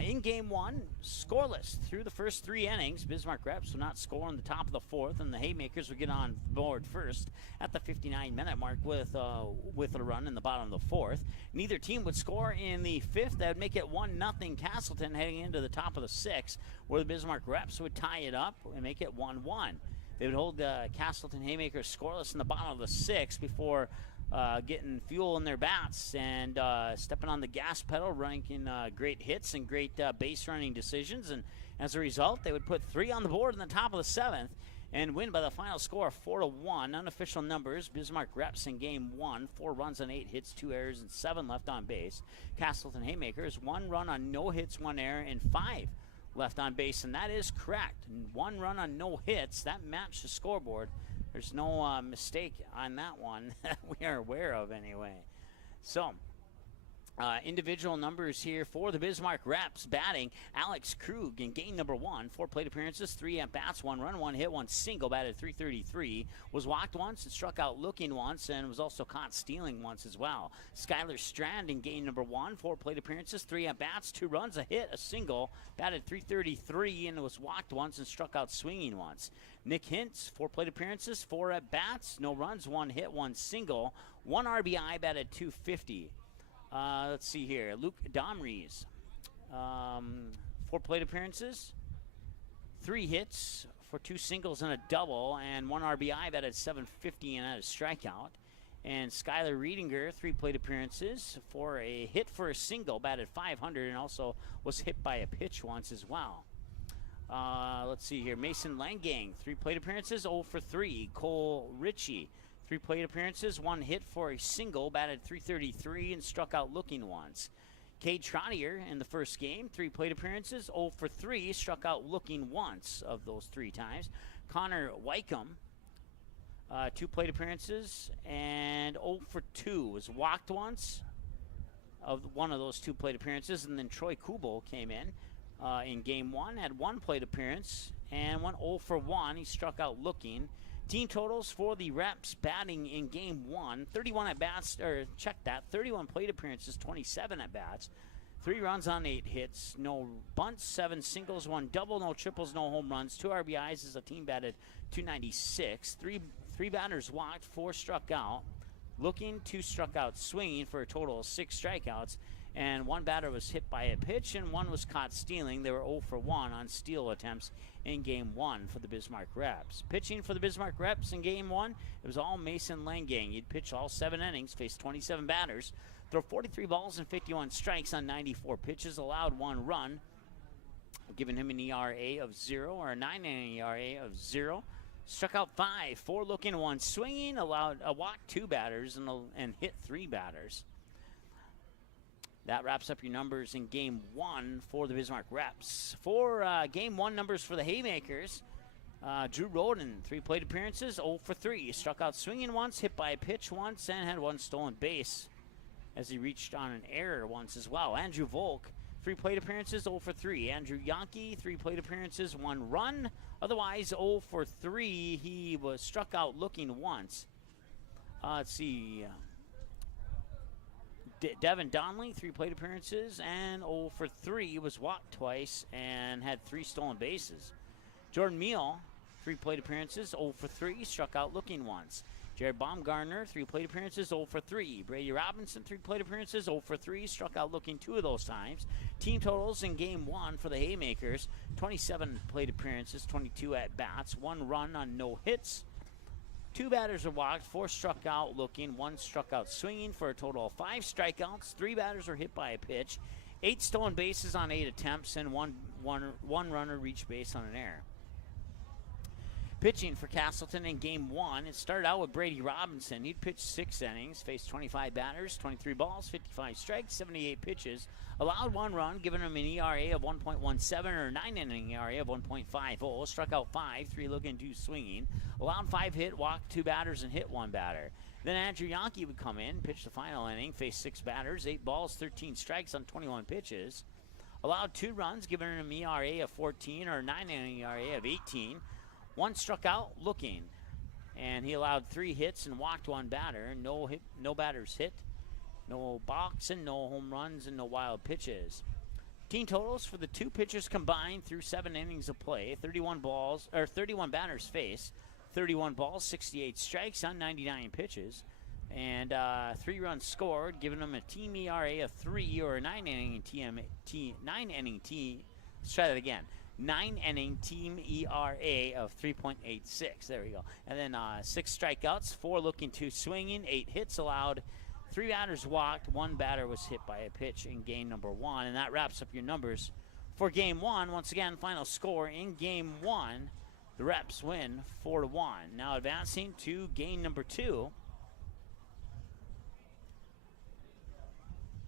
In Game 1, scoreless through the first 3 innings. Bismarck Reps will not score in the top of the 4th, and the Haymakers will get on board first at the 59-minute mark with a run in the bottom of the 4th. Neither team would score in the 5th. That would make it 1-0 Casselton heading into the top of the 6th, where the Bismarck Reps would tie it up and make it 1-1. They would hold the Casselton Haymakers scoreless in the bottom of the 6th before getting fuel in their bats and stepping on the gas pedal, ranking great hits and great base running decisions. And as a result, they would put 3 on the board in the top of the 7th and win by the final score of 4-1. Unofficial numbers: Bismarck Reps in Game 1, 4 runs on 8 hits, 2 errors, and 7 left on base. Casselton Haymakers, 1 run on no hits, 1 error, and 5 left on base, and that is correct. 1 run on no hits, that matched the scoreboard. There's no mistake on that one that we are aware of anyway. So, individual numbers here for the Bismarck Reps. Batting, Alex Krug in game number 1, 4 plate appearances, 3 at-bats, 1 run, 1 hit, 1 single, batted .333. Was walked once and struck out looking once, and was also caught stealing once as well. Skylar Strand in game number 1, 4 plate appearances, 3 at-bats, 2 runs, a hit, a single, batted .333, and was walked once and struck out swinging once. Nick Hintz, 4 plate appearances, 4 at-bats, no runs, 1 hit, 1 single, 1 RBI, batted .250. Let's see here. Luke Domries, 4 plate appearances, 3 hits for 2 singles and a double, and 1 RBI, batted .750 and had a strikeout. And Skylar Riedinger, 3 plate appearances, for a hit for a single, batted .500, and also was hit by a pitch once as well. Let's see here. Mason Langang, 3 plate appearances, 0 for 3. Cole Ritchie, 3 plate appearances, 1 hit for a single, batted .333 and struck out looking once. Cade Trottier in the first game, 3 plate appearances, 0 for 3, struck out looking once of those 3 times. Connor Wycombe, 2 plate appearances and 0 for 2, was walked once of one of those 2 plate appearances. And then Troy Kubel came in game 1, had 1 plate appearance and went 0 for 1. He struck out looking. Team totals for the Reps batting in game 1, 31 at-bats, or check that, 31 plate appearances, 27 at-bats, 3 runs on 8 hits, no bunts, 7 singles, 1 double, no triples, no home runs, 2 RBIs as a team batted .296, 3 batters walked, 4 struck out, looking, 2 struck out swinging for a total of 6 strikeouts, and 1 batter was hit by a pitch and 1 was caught stealing. They were 0 for 1 on steal attempts in game 1 for the Bismarck Reps. Pitching for the Bismarck Reps in game 1, it was all Mason Langang. He'd pitch all 7 innings, faced 27 batters, throw 43 balls and 51 strikes on 94 pitches, allowed 1 run, giving him an ERA of 0, or a 9-inning ERA of 0. Struck out 5, 4 looking, 1 swinging, allowed a walk 2 batters and hit 3 batters. That wraps up your numbers in game 1 for the Bismarck Reps. For game 1 numbers for the Haymakers, Drew Roden, 3 plate appearances, 0 for 3. Struck out swinging once, hit by a pitch once, and had 1 stolen base as he reached on an error once as well. Andrew Volk, 3 plate appearances, 0 for 3. Andrew Yankee, 3 plate appearances, 1 run. Otherwise, 0 for 3. He was struck out looking once. Let's see. Devin Donnelly, 3 plate appearances and 0 for 3, was walked twice and had 3 stolen bases. Jordan Meal, 3 plate appearances, 0 for 3, struck out looking once. Jared Baumgartner, 3 plate appearances, 0 for 3. Brady Robinson, 3 plate appearances, 0 for 3, struck out looking 2 of those times. Team totals in game 1 for the Haymakers, 27 plate appearances, 22 at-bats, 1 run on no hits. 2 batters were walked, 4 struck out looking, 1 struck out swinging for a total of 5 strikeouts. 3 batters were hit by a pitch, 8 stolen bases on 8 attempts, and one runner reached base on an error. Pitching for Casselton in Game 1, it started out with Brady Robinson. He'd pitched 6 innings, faced 25 batters, 23 balls, 55 strikes, 78 pitches, allowed 1 run, giving him an ERA of 1.17 or a 9-inning ERA of 1.50, struck out 5, 3 looking, 2 swinging, allowed 5 hit, walked 2 batters, and hit 1 batter. Then Andrew Yankee would come in, pitch the final inning, face 6 batters, 8 balls, 13 strikes on 21 pitches, allowed 2 runs, giving him an ERA of 14 or a 9-inning ERA of 18, 1 struck out looking, and he allowed 3 hits and walked 1 batter. No batters hit, no boxing, no home runs, and no wild pitches. Team totals for the 2 pitchers combined through 7 innings of play: 31 batters faced, 31 balls, 68 strikes on 99 pitches, and 3 runs scored, giving them a team ERA of 3 or a 9-inning team. Let's try that again. 9-inning team ERA of 3.86. There we go. And then 6 strikeouts, 4 looking, 2 swinging, 8 hits allowed, 3 batters walked, 1 batter was hit by a pitch in game number 1. And that wraps up your numbers for game 1. Once again, final score in game 1, the Reps win 4-1. Now advancing to game number 2.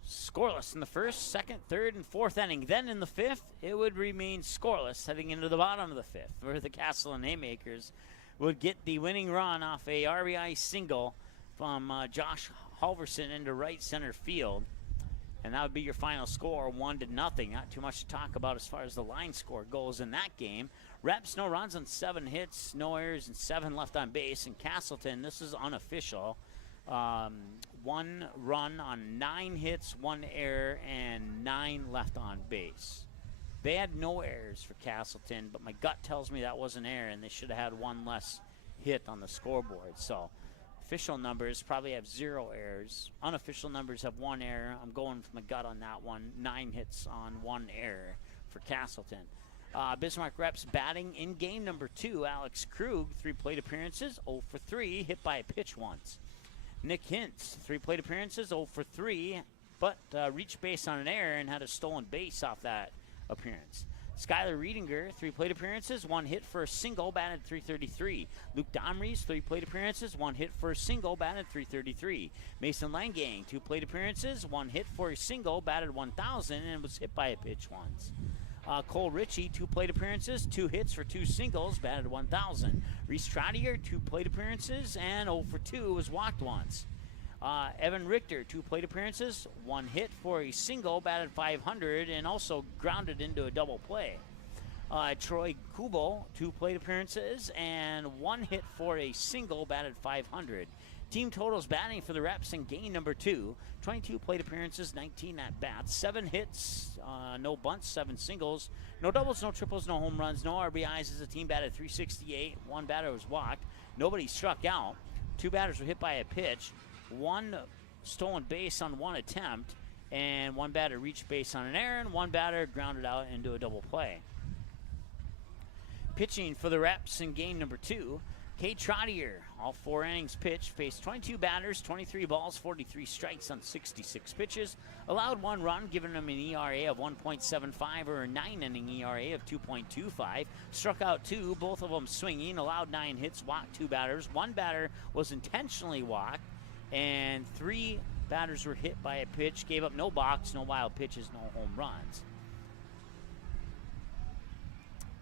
Scoreless in the first, second, third, and fourth inning. Then in the fifth, it would remain scoreless heading into the bottom of the fifth, where the Casselton Haymakers would get the winning run off a RBI single from Josh Halverson into right center field. And that would be your final score, 1-0. Not too much to talk about as far as the line score goes in that game. Reps, no runs on 7 hits, no errors, and 7 left on base. And Casselton, this is unofficial. 1 run on 9 hits, 1 error, and 9 left on base. They had no errors for Casselton, but my gut tells me that was an error, and they should have had 1 less hit on the scoreboard. So official numbers probably have 0 errors. Unofficial numbers have 1 error. I'm going with my gut on that one. 9 hits on 1 error for Casselton. Bismarck Reps batting in game number 2. Alex Krug, 3 plate appearances, 0 for 3, hit by a pitch once. Nick Hintz, 3 plate appearances, 0 for 3, but reached base on an error and had a stolen base off that appearance. Skylar Riedinger, 3 plate appearances, 1 hit for a single, batted .333. Luke Domries, 3 plate appearances, 1 hit for a single, batted .333. Mason Langang, 2 plate appearances, 1 hit for a single, batted .1000, and was hit by a pitch once. Cole Ritchie, 2 plate appearances, 2 hits for 2 singles, batted .1000. Reese Trottier, 2 plate appearances, and 0 for 2, was walked once. Evan Richter, 2 plate appearances, 1 hit for a single, batted .500, and also grounded into a double play. Troy Kubel, 2 plate appearances, and 1 hit for a single, batted .500. Team totals batting for the Reps in game number 2. 22 plate appearances, 19 at-bats, 7 hits, no bunts, 7 singles, no doubles, no triples, no home runs, no RBIs as the team batted .368. 1 batter was walked. Nobody struck out. 2 batters were hit by a pitch. 1 stolen base on 1 attempt, and 1 batter reached base on an error, and 1 batter grounded out into a double play. Pitching for the Reps in game number 2. Kate Trottier, all 4 innings pitched, faced 22 batters, 23 balls, 43 strikes on 66 pitches, allowed 1 run, giving him an ERA of 1.75 or a 9-inning ERA of 2.25, struck out 2, both of them swinging, allowed 9 hits, walked 2 batters, 1 batter was intentionally walked, and 3 batters were hit by a pitch, gave up no balks, no wild pitches, no home runs.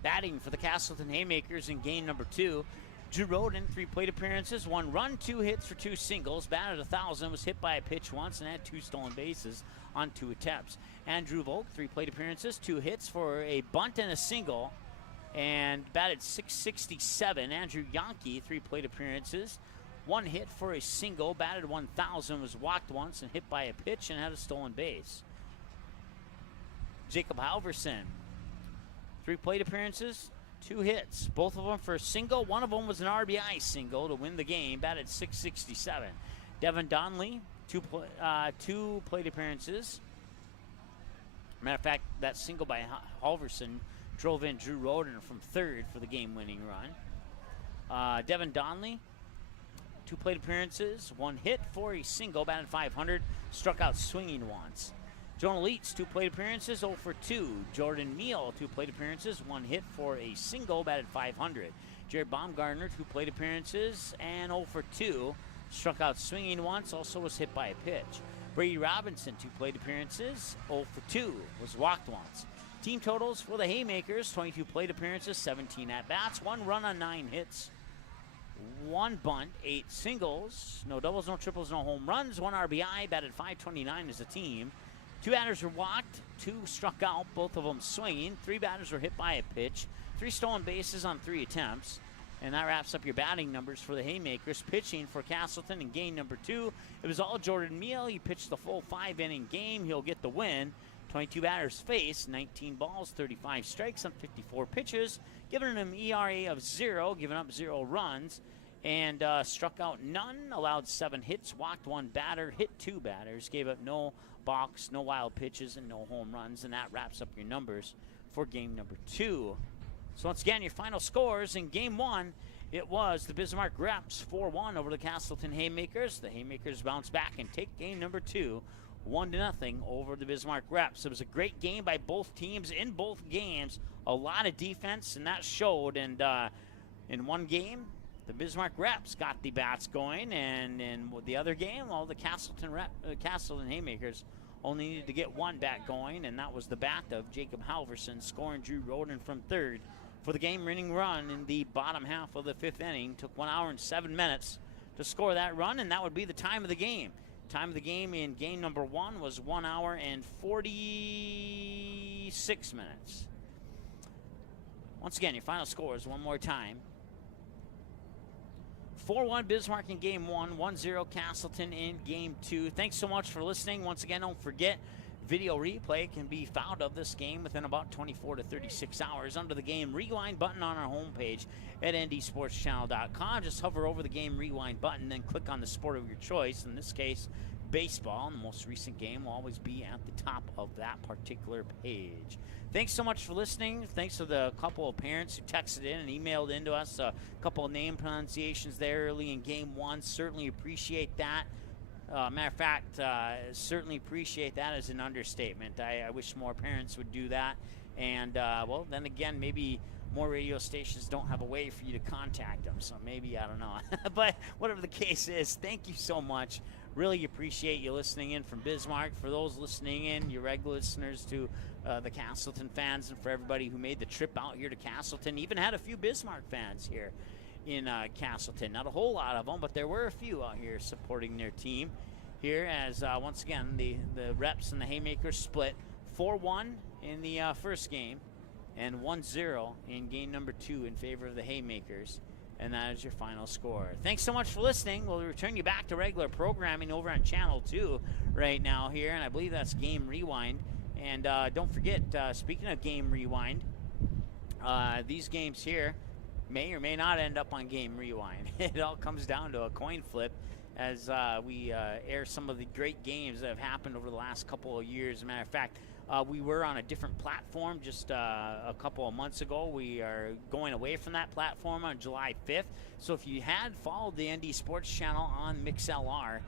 Batting for the Casselton Haymakers in game number 2, Drew Roden, 3 plate appearances, 1 run, 2 hits for 2 singles, batted .1000, was hit by a pitch once, and had 2 stolen bases on 2 attempts. Andrew Volk, 3 plate appearances, 2 hits for a bunt and a single, and batted .667. Andrew Yankee, 3 plate appearances, 1 hit for a single, batted .1000, was walked once and hit by a pitch and had a stolen base. Jacob Halverson, 3 plate appearances, 2 hits, both of them for a single. 1 of them was an RBI single to win the game, batted .667. Devin Donnelly, 2 plate appearances. Matter of fact, that single by Halverson drove in Drew Roden from third for the game-winning run. Devin Donnelly, 2 plate appearances, 1 hit for a single, batted .500, struck out swinging once. Jonah Leitz, 2 plate appearances, 0 for 2. Jordan Neal, 2 plate appearances, 1 hit for a single, batted .500. Jared Baumgartner, 2 plate appearances and 0 for 2. Struck out swinging once, also was hit by a pitch. Brady Robinson, 2 plate appearances, 0 for 2, was walked once. Team totals for the Haymakers, 22 plate appearances, 17 at-bats, 1 run on 9 hits, 1 bunt, 8 singles, no doubles, no triples, no home runs, 1 RBI, batted .529 as a team. 2 batters were walked, 2 struck out, both of them swinging. 3 batters were hit by a pitch, 3 stolen bases on 3 attempts. And that wraps up your batting numbers for the Haymakers. Pitching for Casselton in game number 2, it was all Jordan Meal. He pitched the full 5-inning game. He'll get the win. 22 batters faced, 19 balls, 35 strikes on 54 pitches, giving him an ERA of 0, giving up 0 runs, and struck out none, allowed 7 hits, walked 1 batter, hit 2 batters, gave up no balks, no wild pitches, and no home runs. And that wraps up your numbers for game number 2. So once again, your final scores in Game 1, it was the Bismarck Reps 4-1 over the Casselton Haymakers. The Haymakers bounce back and take game number 2, 1-0 over the Bismarck Reps. It was a great game by both teams in both games. A lot of defense, and that showed. And in one game, the Bismarck Reps got the bats going, and in the other game, well, the Casselton Haymakers only needed to get 1 bat going, and that was the bat of Jacob Halverson, scoring Drew Roden from third for the game-winning run in the bottom half of the 5th inning. Took 1 hour and 7 minutes to score that run, and that would be the time of the game. Time of the game in game number 1 was 1 hour and 46 minutes. Once again, your final scores one more time. 4-1 Bismarck in Game 1, 1-0 Casselton in Game 2. Thanks so much for listening. Once again, don't forget, video replay can be found of this game within about 24 to 36 hours under the Game Rewind button on our homepage at ndsportschannel.com. Just hover over the Game Rewind button, then click on the sport of your choice. In this case, baseball, and the most recent game will always be at the top of that particular page. Thanks so much for listening. Thanks to the couple of parents who texted in and emailed into us a couple of name pronunciations there early in Game 1. Certainly appreciate that. Matter of fact, certainly appreciate that as an understatement. I wish more parents would do that. And, well, then again, maybe more radio stations don't have a way for you to contact them. So maybe, I don't know. But whatever the case is, thank you so much. Really appreciate you listening in from Bismarck. For those listening in, your regular listeners to the Casselton fans, and for everybody who made the trip out here to Casselton. Even had a few Bismarck fans here in Casselton. Not a whole lot of them, but there were a few out here supporting their team here as, once again, the Reps and the Haymakers split 4-1 in the first game and 1-0 in game number 2 in favor of the Haymakers. And that is your final score. Thanks so much for listening. We'll return you back to regular programming over on Channel 2 right now here, and I believe that's Game Rewind. And don't forget, speaking of Game Rewind, these games here may or may not end up on Game Rewind. It all comes down to a coin flip as we air some of the great games that have happened over the last couple of years. As a matter of fact, we were on a different platform just a couple of months ago. We are going away from that platform on July 5th. So if you had followed the ND Sports Channel on MixLR,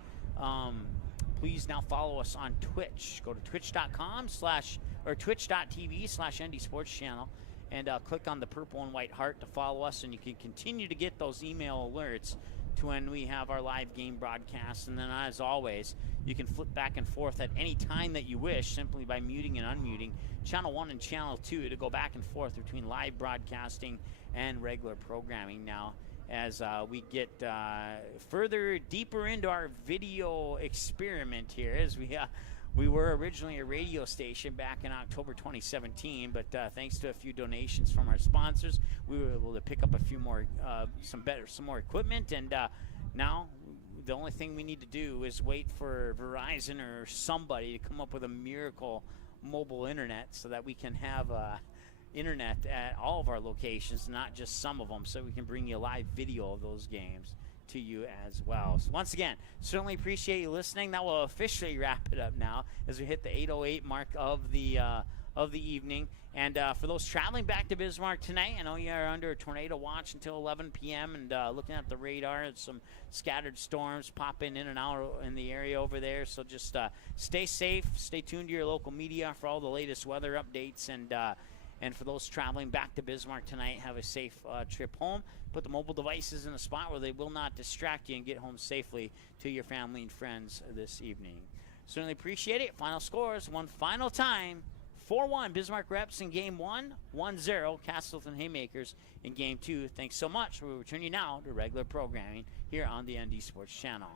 please now follow us on Twitch. Go to twitch.tv/ND Sports Channel and click on the purple and white heart to follow us, and you can continue to get those email alerts to when we have our live game broadcasts. And then, as always, you can flip back and forth at any time that you wish simply by muting and unmuting Channel 1 and Channel 2 to go back and forth between live broadcasting and regular programming now as we get further deeper into our video experiment here, as we were originally a radio station back in October 2017, but thanks to a few donations from our sponsors, we were able to pick up a few more, some more equipment, and now the only thing we need to do is wait for Verizon or somebody to come up with a miracle mobile internet so that we can have internet at all of our locations, not just some of them, so we can bring you live video of those games to you as well. So once again, certainly appreciate you listening. That will officially wrap it up now as we hit the 8:08 mark of the evening. And for those traveling back to Bismarck tonight, I know you are under a tornado watch until 11 p.m. and looking at the radar, there's some scattered storms popping in and out in the area over there. So just stay safe, stay tuned to your local media for all the latest weather updates, and And for those traveling back to Bismarck tonight, have a safe trip home. Put the mobile devices in a spot where they will not distract you, and get home safely to your family and friends this evening. Certainly appreciate it. Final scores, one final time. 4-1 Bismarck Reps in Game 1, 1-0 Casselton Haymakers in Game 2. Thanks so much. We'll return you now to regular programming here on the ND Sports Channel.